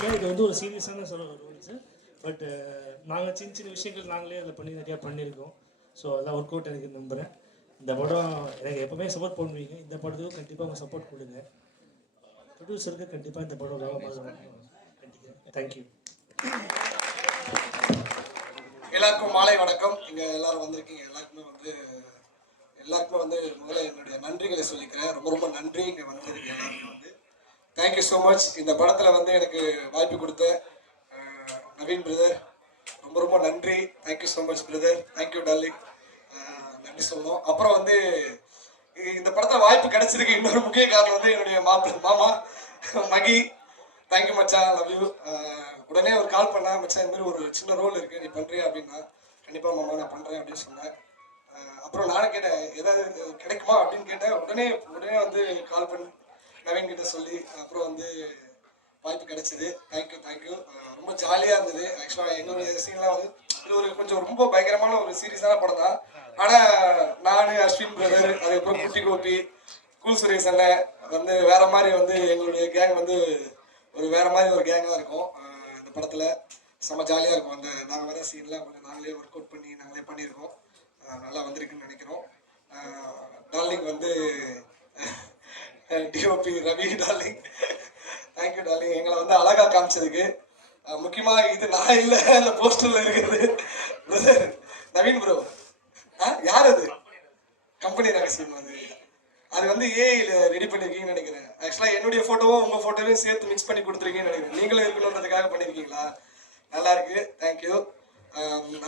இல்லை, இது வந்து ஒரு சீரியஸான ரோல்ஸு. பட் நாங்கள் சின்ன சின்ன விஷயங்கள் நாங்களே அதில் பண்ணி நிறையா பண்ணியிருக்கோம். ஸோ அதெல்லாம் ஒர்க் அவுட் எனக்கு நம்புகிறேன். இந்த படம் எனக்கு எப்போவுமே சப்போர்ட் பண்ணுவீங்க. இந்த படத்துக்கும் கண்டிப்பாக உங்கள் சப்போர்ட் கொடுங்க. ப்ரொடியூசருக்கு கண்டிப்பாக இந்த படம் வேகமாக கண்டிப்பாக. தேங்க்யூ. எல்லாருக்கும் மாலை வணக்கம். இங்கே எல்லாரும் வந்திருக்கீங்க. எல்லாருக்குமே வந்து முதல்ல என்னுடைய நன்றிகளை சொல்லிக்கிறேன். ரொம்ப ரொம்ப நன்றி இங்கே வந்ததுக்கு எல்லாருக்கும் வந்து தேங்க்யூ ஸோ மச். இந்த படத்தில் வந்து எனக்கு வாய்ப்பு கொடுத்த நவீன் பிரதர் ரொம்ப ரொம்ப நன்றி. Thank you so much brother. Thank you darling. நன்றி சொல்லணும். அப்புறம் வந்து இந்த படத்தில் வாய்ப்பு கிடைச்சதுக்கு இன்னொரு முக்கிய காரணம் வந்து என்னுடைய மாமா மகி. தேங்க்யூ மச்சான், லவ் யூ. உடனே ஒரு கால் பண்ணா, மச்சான் இந்த மாதிரி ஒரு சின்ன ரோல் இருக்குது, நீ பண்ணுறியா அப்படின்னா, கண்டிப்பாக மாமா நான் பண்ணுறேன் அப்படின்னு சொன்னேன். அப்புறம் நானும் கேட்டேன் ஏதாவது கிடைக்குமா அப்படின்னு கேட்டேன். உடனே வந்து கால் பண்ணி நவீன் கிட்ட சொல்லி அப்புறம் வந்து வாய்ப்பு கிடைச்சிது. தேங்க்யூ. ரொம்ப ஜாலியாக இருந்தது. ஆக்சுவலாக என்னுடைய சீன்லாம் வந்து இது ஒரு கொஞ்சம் ரொம்ப பயங்கரமான ஒரு சீரியஸான படம் தான். ஆனால் நான் அஸ்வின் பிரதர், அதுக்கப்புறம் குட்டி கோபி, கூல் சுரேஷ் அண்ணன் வந்து வேற மாதிரி வந்து எங்களுடைய கேங் வந்து வேற மாதிரி ஒரு கேங்காக இருக்கும். இந்த படத்தில் செம்ம ஜாலியாக இருக்கும். அந்த நாங்கள் வர சீன்லாம் கொஞ்சம் நாங்களே ஒர்க் அவுட் பண்ணி நாங்களே பண்ணியிருக்கோம். நல்லா வந்திருக்குன்னு நினைக்கிறோம். டார்லிங் வந்து DOP Ravi darling, thank you darling. எங்களை வந்து அழகா காமிச்சதுக்கு. முக்கியமாக இது நான் இல்லை, அந்த போஸ்டரில் இருக்கிறது பிரதர் நவீன் ப்ரோ. யார் அது? கம்பெனி ரகசியம். அது வந்து ஏஐல ரெடி பண்ணியிருக்கீங்கன்னு நினைக்கிறேன். ஆக்சுவலாக என்னுடைய ஃபோட்டோவும் உங்கள் ஃபோட்டோவையும் சேர்த்து மிக்ஸ் பண்ணி கொடுத்துருக்கீங்கன்னு நினைக்கிறேன். நீங்களும் இருக்கணுன்றதுக்காக பண்ணியிருக்கீங்களா? நல்லா இருக்கு, தேங்க்யூ.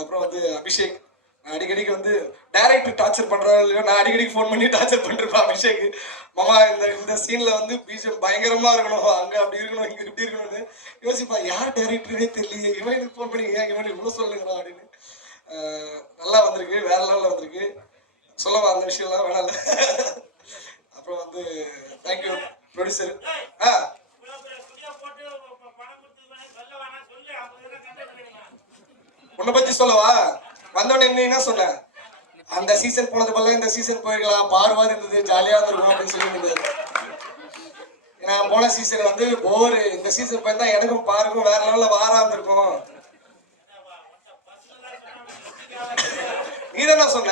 அப்புறம் வந்து அபிஷேக், அடிக்கடிக்கு வந்து டைரக்டர் டார்ச்சர் பண்ணுறாரு இல்லையோ, நான் அடிக்கடிக்கு ஃபோன் பண்ணி டார்ச்சர் பண்ணிருப்பேன் அபிஷேக். மாமா இந்த சீனில் வந்து பிஜிஎம் பயங்கரமாக இருக்கணும், அங்கே அப்படி இருக்கணும், இங்கே இப்படி இருக்கணும்னு யோசிப்பா. யார் டைரக்டரே தெரியல, இவன் எனக்கு ஃபோன் பண்ணி ஏன் இவன் இவ்வளோ சொல்லுங்கண்ணா அப்படின்னு. நல்லா வந்திருக்கு, வேற லெவலில் வந்திருக்கு. சொல்லவா அந்த விஷயம்லாம் வேணாம். அப்புறம் வந்து தேங்க்யூ ப்ரொடியூசர். உன்னை பற்றி சொல்லவா? வந்தோடனே என்ன சொன்னேன், அந்த சீசன் போனது போல இந்த சீசன் போயிருக்கலாம், பாருவாரு இருந்தது, ஜாலியாக இருந்திருக்கும் அப்படின்னு சொல்லியிருந்தது. நான் போன சீசன் வந்து போர், இந்த சீசன் போயிருந்தா எனக்கும் பாருக்கும் வேற லெவலில் வாரா இருந்திருக்கும். நீ தானே சொன்ன.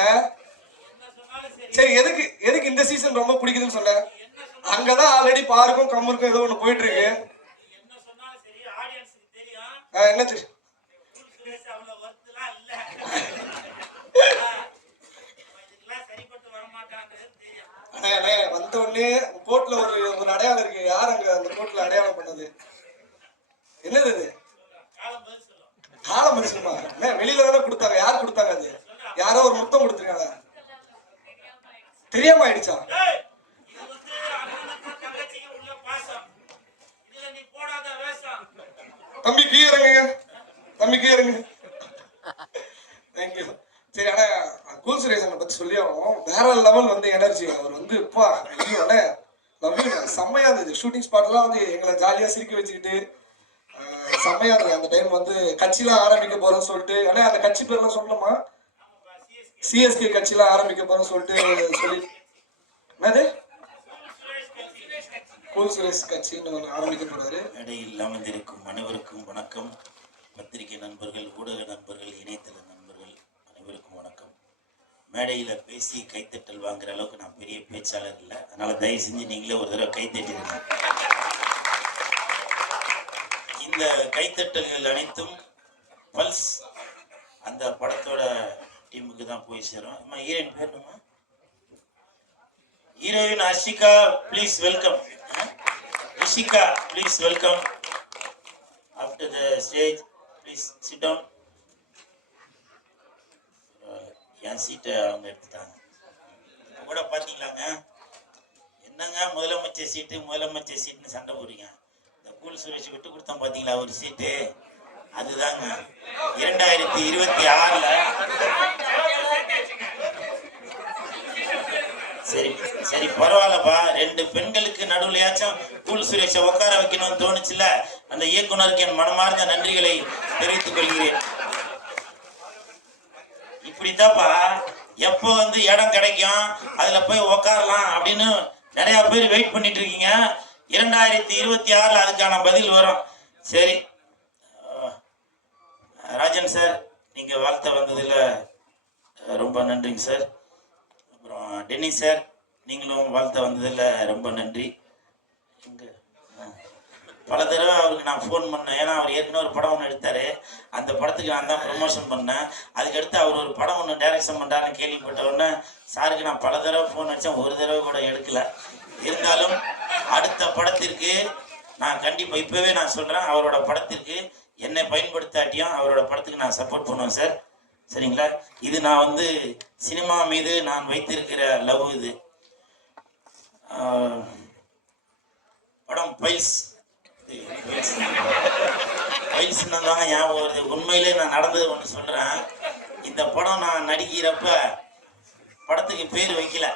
சரி, எதுக்கு இந்த சீசன் ரொம்ப பிடிக்குதுன்னு சொன்ன? அங்கதான் ஆல்ரெடி பாருக்கும் கம்மருக்கும் ஏதோ ஒண்ணு போயிட்டு இருக்கு. என்ன தெரியும்? வந்த உடனே கோட்ல ஒரு அடையாளம் இருக்கு. யார் அங்க அந்த கோட்ல அடையாளம் பண்ணது? என்னது அது? காலம் பரிசுமா? வெளியில தானே கொடுத்தாங்க. யார் கொடுத்தாங்க? அது யாரோ ஒரு முத்தம் கொடுத்துருக்காங்க. தெரியாம ஆயிடுச்சா? தம்பி கீழே இறங்குங்க. தேங்க்யூ. சரி, ஆனா கூல் சுரேஷனை பத்தி சொல்லி ஆகணும். வேற லெவல் வந்து எனர்ஜி. அவர் வந்து இப்பா செம்மையா இருந்தது. ஷூட்டிங் ஸ்பாட்லாம் வந்து எங்களை ஜாலியா சிரிக்க வச்சுக்கிட்டு செம்மையா இருந்தது. அந்த டைம் வந்து கட்சிலாம் ஆரம்பிக்க போறோம்னு சொல்லிட்டு, ஆனா அந்த கட்சி பேர்லாம் சொல்லணுமா? சிஎஸ்கே கட்சிலாம் ஆரம்பிக்க போறோம்னு சொல்லிட்டு சொல்லி என்னது கூல் சுரேஷ் கட்சின்னு ஆரம்பிக்க போறாரு. இடையில் அமர்ந்திருக்கும் அனைவருக்கும் வணக்கம். பத்திரிகை நண்பர்கள், ஊடக நண்பர்கள், இணையதள நண்பர்கள் அனைவருக்கும் வணக்கம். மேடையில் பேசி கைத்தட்டல் வாங்குற அளவுக்கு நான் பெரிய பேச்சாளர் இல்லை, அதனால தயவு செஞ்சு நீங்களே ஒரு தடவை கைத்தட்டிடுங்க. இந்த கைத்தட்டல்கள் அனைத்தும் பல்ஸ் அந்த படத்தோட டீமுக்கு தான் போய் சேரும். அம்மா ஹீரோயின் பேர் என்னம்மா? Heroine Ashika, please welcome. Ishika, please welcome. After the stage, please sit down. என் சீட்டை அவங்க எடுத்துட்டாங்க. கூட பார்த்தீங்களாங்க, என்னங்க முதலமைச்சர் சீட்டுன்னு சண்டை போடுறீங்க. இந்த கூல் சுரேஷ் விட்டு கொடுத்தா பார்த்தீங்களா ஒரு சீட்டு, அதுதாங்க 2026. சரி பரவாயில்லப்பா. 2 பெண்களுக்கு நடுவுலையாச்சும் கூல் சுரேஷை உட்கார வைக்கணும்னு தோணுச்சுல, அந்த இயக்குனருக்கு என் மனமார்ந்த நன்றிகளை தெரிவித்துக் கொள்கிறேன். இப்படித்தாப்பா எப்போ வந்து இடம் கிடைக்கும் அதுல போய் உக்காரலாம் அப்படின்னு நிறைய பேர் வெயிட் பண்ணிட்டு இருக்கீங்க. 2026 அதுக்கான பதில் வரும். சரி, ராஜன் சார் நீங்கள் வாழ்த்த வந்ததில் ரொம்ப நன்றிங்க சார். அப்புறம் டென்னி சார் நீங்களும் வாழ்த்த வந்ததில் ரொம்ப நன்றி. பல தடவை அவருக்கு நான் ஃபோன் பண்ணேன். ஏன்னா அவர் ஏற்கனவே ஒரு படம் ஒன்று எடுத்தார். அந்த படத்துக்கு நான் தான் ப்ரொமோஷன் பண்ணேன். அதுக்கடுத்து அவர் ஒரு படம் ஒன்று டைரக்ஷன் பண்ணுறாருன்னு கேள்விப்பட்ட உடனே சாருக்கு நான் பல தடவை ஃபோன் அடித்தேன். ஒரு தடவை கூட எடுக்கலை. இருந்தாலும் அடுத்த படத்திற்கு நான் கண்டிப்பாக இப்போவே நான் சொல்கிறேன், அவரோட படத்திற்கு என்னை பயன்படுத்தாட்டியும் அவரோட படத்துக்கு நான் சப்போர்ட் பண்ணுவேன் சார். சரிங்களா? இது நான் வந்து சினிமா மீது நான் வைத்திருக்கிற லவ். இது படம் பைல்ஸ் தாங்க ஞாபகம் வருது. உண்மையிலே நான் நடந்தது ஒன்று சொல்கிறேன். இந்த படம் நான் நடிக்கிறப்ப படத்துக்கு பேர் வைக்கல,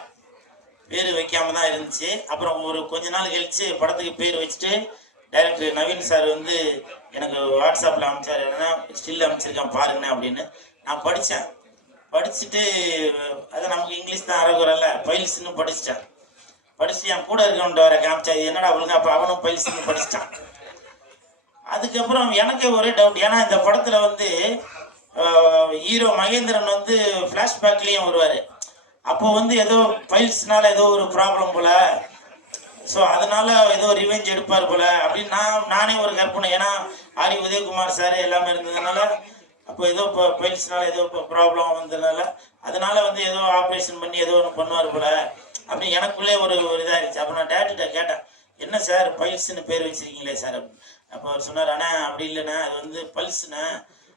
பேர் வைக்காம தான் இருந்துச்சு. அப்புறம் ஒரு கொஞ்ச நாள் கழிச்சு படத்துக்கு பேர் வச்சுட்டு டைரக்டர் நவீன் சார் வந்து எனக்கு வாட்ஸ்அப்பில் அனுப்பிச்சார். என்னன்னா ஸ்டில் அனுப்பிச்சிருக்கேன் பாருங்கண்ணே அப்படின்னு. நான் படித்தேன். படிச்சுட்டு அது நமக்கு இங்கிலீஷ் தான் அறகுறல, பைல்ஸ்ன்னு படிச்சிட்டேன். படிச்சுட்டு என் கூட இருக்கவன்ட்டு வர காமிச்சா என்னடா அவளுங்க. அப்போ அவனும் பைல்ஸ்ன்னு படிச்சிட்டான். அதுக்கப்புறம் எனக்கே ஒரே டவுட். ஏன்னா இந்த படத்தில் வந்து ஹீரோ மகேந்திரன் வந்து ஃப்ளாஷ்பேக்லேயும் வருவார். அப்போ வந்து ஏதோ பைல்ஸ்னால ஏதோ ஒரு ப்ராப்ளம் போல், ஸோ அதனால ஏதோ ரிவெஞ்ச் எடுப்பார் போல் அப்படின்னு நானே ஒரு கற்பனை. ஏன்னா ஆரி உதயகுமார் சார் எல்லாமே இருந்ததுனால அப்போ ஏதோ இப்போ பைல்ஸ்னால ஏதோ இப்போ ப்ராப்ளம் வந்ததுனால அதனால வந்து ஏதோ ஆப்ரேஷன் பண்ணி ஏதோ ஒன்று பண்ணுவார் போல் அப்படி எனக்குள்ளே ஒரு இதாகிடுச்சு. அப்போ நான் டேரக்டர்கிட்ட கேட்டேன், என்ன சார் பைல்ஸ்ன்னு பேர் வச்சிருக்கீங்களே சார். அப்போ அவர் சொன்னார், அண்ணா அப்படி இல்லைண்ணா, அது வந்து பல்ஸ்ண்ணா,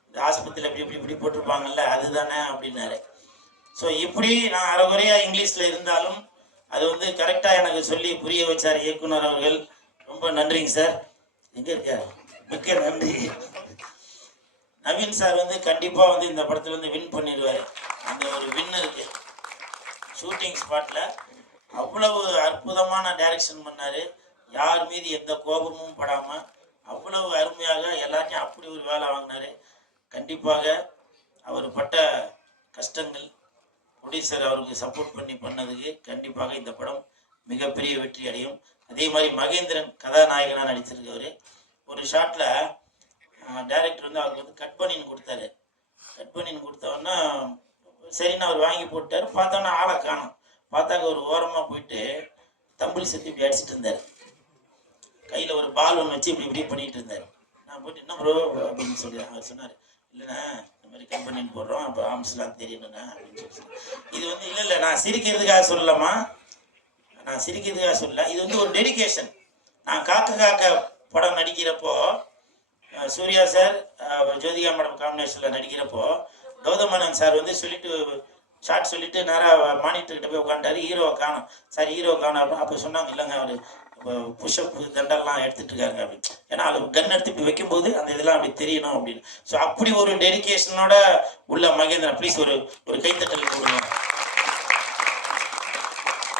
இந்த ஆஸ்பத்திரியில் இப்படி போட்டிருப்பாங்கல்ல அதுதானே அப்படின்னாரு. ஸோ இப்படி நான் அரைகுறையாக இங்கிலீஷில் இருந்தாலும் அது வந்து கரெக்டாக எனக்கு சொல்லி புரிய வச்சார் இயக்குனர் அவர்கள். ரொம்ப நன்றிங்க சார். எங்கே இருக்கார்? மிக்க நன்றி. நவீன் சார் வந்து கண்டிப்பாக வந்து இந்த படத்தில் வந்து வின் பண்ணிடுவார். அந்த ஒரு வின் இருக்கு. ஷூட்டிங் ஸ்பாட்டில் அவ்வளவு அற்புதமான டைரக்ஷன் பண்ணார். யார் மீது எந்த கோபமும் படாமல் அவ்வளவு அருமையாக எல்லாத்தையும் அப்படி ஒரு வேலை வாங்கினார். கண்டிப்பாக அவர் பட்ட கஷ்டங்கள் ப்ரொடியூசர் அவருக்கு சப்போர்ட் பண்ணதுக்கு கண்டிப்பாக இந்த படம் மிகப்பெரிய வெற்றி அடையும். அதே மாதிரி மகேந்திரன் கதாநாயகனாக நடிச்சிருக்கவர். ஒரு ஷாட்டில் டைரக்டர் வந்து அவருக்கு வந்து கட் பண்ணின்னு கொடுத்தாரு. கட் பண்ணின்னு கொடுத்தவொன்னா சரின்னு அவர் வாங்கி போட்டார். பார்த்தோன்னா ஆளை காணும். பார்த்தாக்க ஒரு ஓரமாக போயிட்டு தம்பிள் செத்து இப்படி அடிச்சுட்டு இருந்தார். கையில் ஒரு பால் ஒன்று வச்சு இப்படி பண்ணிட்டு இருந்தார். நான் போயிட்டு என்ன ப்ரோ அப்படின்னு சொல்லி அவர் சொன்னார், இல்லைண்ணா இந்த மாதிரி கம்பெனின்னு போடுறோம், அப்போ ஆம்ஸ்லாம் தெரியணுண்ணா அப்படின்னு சொல்லி. இது வந்து இல்லை நான் சிரிக்கிறதுக்காக சொல்லலாமா, நான் சிரிக்கிறதுக்காக சொல்லல. இது வந்து ஒரு டெடிகேஷன். நான் காக்க படம் நடிக்கிறப்போ சூர்யா சார் ஜோதிகா மேடம் காம்பினேஷனில் நடிக்கிறப்போ கௌதமேனன் சார் வந்து சொல்லிட்டு ஷார்ட் சொல்லிட்டு நேராக மானிட்டர்கிட்ட போய் உட்காந்துட்டாரு. ஹீரோவை காணும் சார், ஹீரோவை காணும் அப்படின்னு. அப்போ சொன்னாங்க, இல்லைங்க அவர் புஷ்அப் தண்டெல்லாம் எடுத்துட்டு இருக்காங்க அப்படின்னு. ஏன்னா அது கன் எடுத்து இப்படி வைக்கும்போது அந்த இதெல்லாம் அப்படி தெரியணும் அப்படின்னு. ஸோ அப்படி ஒரு டெடிகேஷனோட உள்ள மகேந்திரன். ப்ளீஸ் ஒரு கைத்தட்டல் கொடுங்க.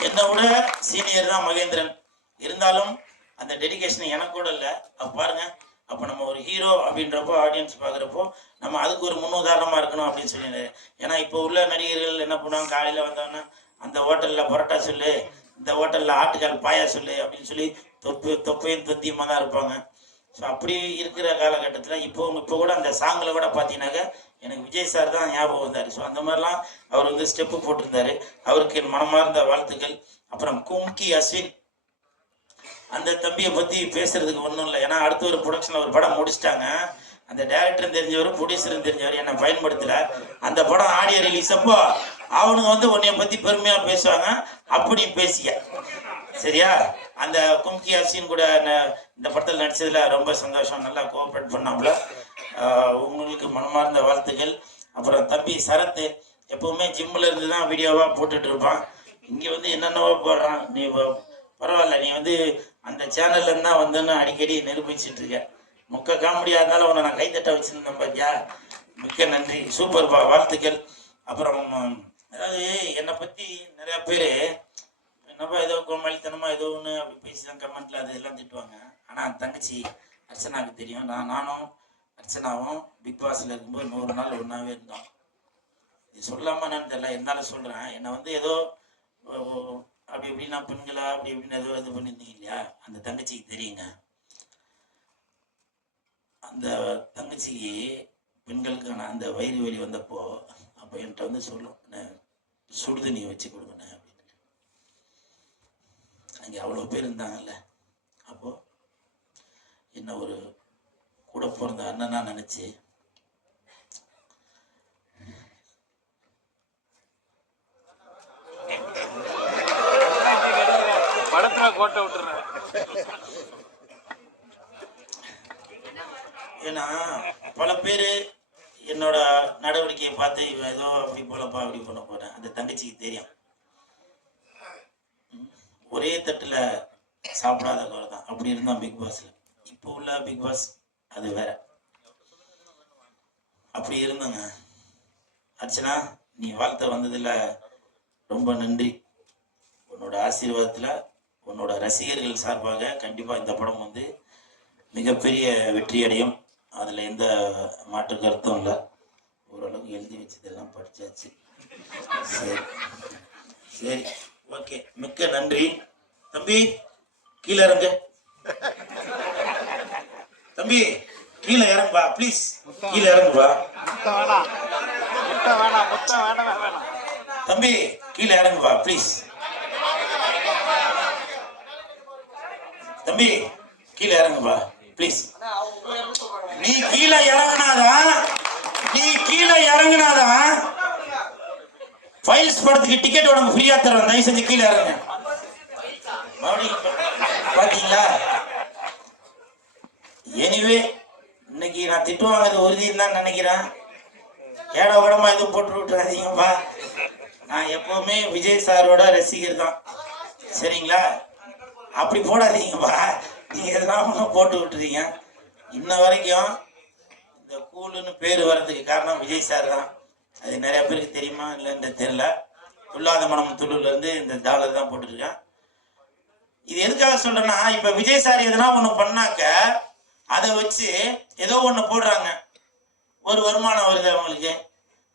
என்னை விட சீனியர் தான் மகேந்திரன். இருந்தாலும் அந்த டெடிகேஷன் எனக்கு கூட இல்லை. அப்போ பாருங்க, அப்போ நம்ம ஒரு ஹீரோ அப்படின்றப்போ ஆடியன்ஸ் பார்க்குறப்போ நம்ம அதுக்கு ஒரு முன்னுதாரணமாக இருக்கணும் அப்படின்னு சொல்லி. ஏன்னா இப்போ உள்ள நடிகர்கள் என்ன பண்ணுவாங்க, காலையில் வந்தோன்னா அந்த ஹோட்டலில் பரோட்டா சொல்லு, இந்த ஹோட்டலில் ஆட்டுக்கால் பாயா சொல்லு அப்படின்னு சொல்லி தொப்பையும் தொத்தியமாக தான் இருப்பாங்க. ஸோ அப்படி இருக்கிற காலகட்டத்தில் இப்போ கூட அந்த சாங்கில் கூட பார்த்தீங்கன்னாக்க எனக்கு விஜய் சார் தான் ஞாபகம் வந்தார். ஸோ அந்த மாதிரிலாம் அவர் வந்து ஸ்டெப்பு போட்டிருந்தாரு. அவருக்கு என் மனமார்ந்த வாழ்த்துக்கள். அப்புறம் கும்கி அஸ்வின், அந்த தம்பியை பற்றி பேசுறதுக்கு ஒன்றும் இல்லை. ஏன்னா அடுத்த ஒரு ப்ரொடக்ஷனில் ஒரு படம் முடிச்சிட்டாங்க. அந்த டைரக்டரும் தெரிஞ்சவர், ப்ரொடியூசரும் தெரிஞ்சவர், என்னை பயன்படுத்தல. அந்த படம் ஆடியோ ரிலீஸ் அப்போ அவனுங்க வந்து உன்னைய பற்றி பெருமையாக பேசுவாங்க. அப்படி பேசிய சரியா. அந்த கும்கி அஸ்வின் கூட இந்த படத்தில் நடிச்சதில் ரொம்ப சந்தோஷம். நல்லா கோஆப்ரேட் பண்ணாப்புல. உங்களுக்கு மனமார்ந்த வாழ்த்துக்கள். அப்புறம் தம்பி சரத்து எப்பவுமே ஜிம்மில் இருந்து தான் வீடியோவாக போட்டுட்டு இருப்பான். இங்கே வந்து என்னென்னவோ போடுறான். நீ பரவாயில்ல, நீ வந்து அந்த சேனல்ல இருந்தா வந்துன்னு அடிக்கடி நிரூபிச்சுட்டு இருக்க. முக்க காமெடியாக இருந்தாலும் உன்னை நான் கைத்தட்ட வச்சுருந்தேன் பார்த்தியா. மிக்க நன்றி, சூப்பர்பா, வாழ்த்துக்கள். அப்புறம் அதாவது என்னை பற்றி நிறையா பேர் என்னப்பா ஏதோ கோமாளித்தனமாக ஏதோ ஒன்று அப்படி பேசி தான் கமெண்ட்டில் அது எல்லாம் திட்டுவாங்க. ஆனால் தங்கச்சி அர்ச்சனாவுக்கு தெரியும். நானும் அர்ச்சனாவும் பிக் பாஸில் இருக்கும்போது 100 நாள் ஒன்றாவே இருந்தோம். இது சொல்லாமல் என்னன்னு தெரியல, என்னால் சொல்கிறேன். என்னை வந்து ஏதோ அப்படி இப்படின்னா பெண்களா அப்படி இப்படின்னு ஏதோ இது பண்ணியிருந்தீங்க இல்லையா, அந்த தங்கச்சிக்கு தெரியுங்க. இந்த தங்கச்சிக்கு பெண்களுக்கான அந்த வயிறு வலி வந்தப்போ அப்போ என்கிட்ட வந்து சொல்லும், சுடுதண்ணி வச்சு கொடுங்கண்ணே அப்படின்னு. அங்கே அவ்வளோ பேர் இருந்தாங்கல்ல, அப்போ என்ன ஒரு கூட பிறந்த அண்ணனா நினச்சி படத்துல கோட்டை விட்டுறேன். ஏன்னா பல பேர் என்னோட நடவடிக்கையை பார்த்து இவன் ஏதோ அப்படி போலப்பா அப்படி பண்ண போறேன், அந்த தங்கச்சிக்கு தெரியும். ஒரே தட்டுல சாப்பிடாத குறை தான் அப்படி இருந்தான் பிக் பாஸ்ல. இப்போ உள்ள பிக் பாஸ் அது வேற. அப்படி இருந்தங்க. அர்ச்சனா, நீ வாழ்த்த வந்ததுல ரொம்ப நன்றி. உன்னோட ஆசீர்வாதத்துல உன்னோட ரசிகர்கள் சார்பாக கண்டிப்பா இந்த படம் வந்து மிகப்பெரிய வெற்றி அடையும். அதுல எந்த மாற்று கருத்தும் இல்லை. ஓரளவுக்கு எழுதி வச்சதெல்லாம் படிச்சாச்சு. சரி சரி, ஓகே, மிக்க நன்றி. தம்பி கீழே இறங்க. தம்பி கீழே இறங்குப்பா ப்ளீஸ், கீழே இறங்குப்பா. தம்பி கீழே இறங்குப்பா ப்ளீஸ். தம்பி கீழே இறங்குப்பா ப்ளீஸ். நீ கீழே இறங்குனாதான் ஃபைல்ஸ் படத்துக்கு டிக்கெட் உனக்கு ஃப்ரீயா தரேன். தயவு செஞ்சு கீழே இறங்க. பாத்தீங்களா? எனிவே இன்னைக்கு நான் திட்டு வாங்குறது உறுதின்னு தான் நினைக்கிறேன். ஏடா உடம்பா எதுவும் போட்டு விட்டுறாதீங்கப்பா. நான் எப்பவுமே விஜய் சாரோட ரசிகர் தான், சரிங்களா? அப்படி போடாதீங்கப்பா. நீங்க எதெல்லாம் போட்டு விட்டுறீங்க. இன்ன வரைக்கும் இந்த கூலுன்னு பேர் வர்றதுக்கு காரணம் விஜய் சார் தான். அது நிறைய பேருக்கு தெரியுமா இல்லைன்னு தெரியல. துல்லாத மனம் துள்ளுல இருந்து இந்த டாலர் தான் போட்டுருக்கேன். இது எதுக்காக சொல்றேன்னா, இப்ப விஜய் சார் எதனா ஒண்ணு பண்ணாக்க அதை வச்சு ஏதோ ஒண்ணு போடுறாங்க, ஒரு வருமானம் வருது அவங்களுக்கு.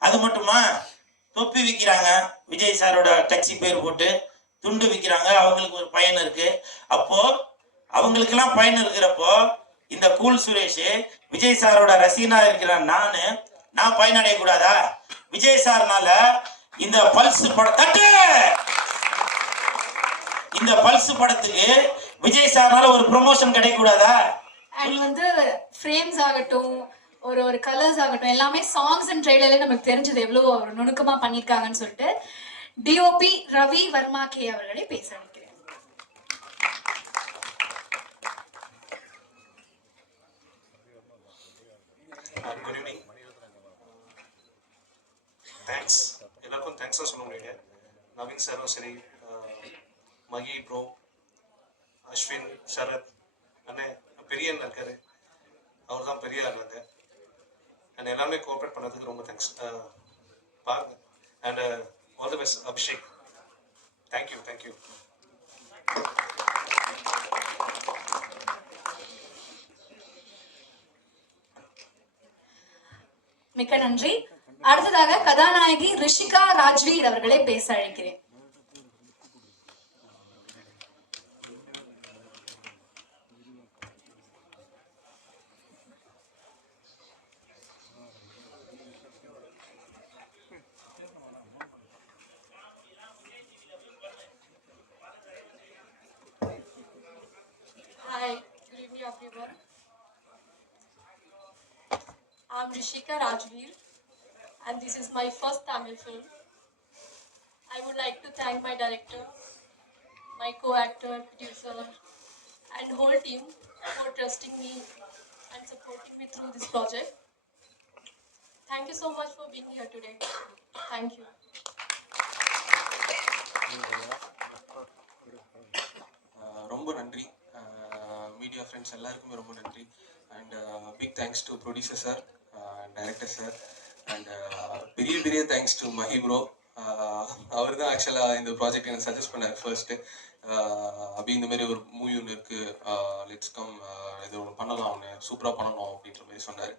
அது மட்டுமா, தொப்பி விற்கிறாங்க, விஜய் சாரோட கட்சி பேர் போட்டு துண்டு விற்கிறாங்க, அவங்களுக்கு ஒரு பயன் இருக்கு. அப்போ அவங்களுக்கெல்லாம் பயன் இருக்கிறப்போ இந்த கூல் சுரேஷ் விஜய் சாரோட ரசிகனா இருக்கிறான், நான் பயனடைய கூடாதா? விஜய் சார்னால இந்த பல்ஸ் படத்துக்கு விஜய் சார்னால ஒரு ப்ரொமோஷன் கிடைக்க கூடாதா? அண்ட் வந்து ஃப்ரேம்ஸ் ஆகட்டும், ஒரு கலர்ஸ் ஆகட்டும், எல்லாமே சாங்ஸ் அண்ட் ட்ரெய்லர்ல நமக்கு தெரிஞ்சது எவ்வளோ ஒரு நுணுக்கமா பண்ணியிருக்காங்கன்னு சொல்லிட்டு டிஓபி ரவி வர்மா கே அவர்களை பேச வைக்கிறேன். Good evening. தேங்க்ஸ் எல்லாருக்கும் தேங்க்ஸாக சொல்ல முடியுங்க. நவீன் சாரும் சரி, மகி ப்ரோ, அஸ்வின், சரத் அண்ணே, பெரிய அண்ணன் இருக்காரு, அவர் தான் பெரிய அண்ணாங்க. அண்ட் எல்லாமே கோஆப்ரேட் பண்ணதுக்கு ரொம்ப தேங்க்ஸ். பாருங்க. And all the best Abhishek. Thank you. மிக்க நன்றி. அடுத்ததாக கதாநாயகி ரிஷிகா ராஜ்வீர் அவர்களை பேச அழைக்கிறேன். Hi, good evening everyone. I'm Rishika Rajveer and this is my first Tamil film. I would like to thank my director, my co-actor, producer and whole team for trusting me and supporting me through this project. Thank you so much for being here today. Thank you. ரொம்ப நன்றி. Media friends எல்லாருக்குமே ரொம்ப நன்றி. And big thanks to producer sir, director sir, and பெரிய thanks to Mahi bro. அவர் தான் ஆக்சுவலாக இந்த ப்ராஜெக்ட் எனக்கு சஜஸ்ட் பண்ணார் ஃபர்ஸ்ட்டு. அப்படி இந்த மாதிரி ஒரு மூவி ஒன்று இருக்குது, லெட்ஸ் கம், இது ஒன்று பண்ணலாம், ஒன்று சூப்பராக பண்ணணும் அப்படின்ற மாதிரி சொன்னார்.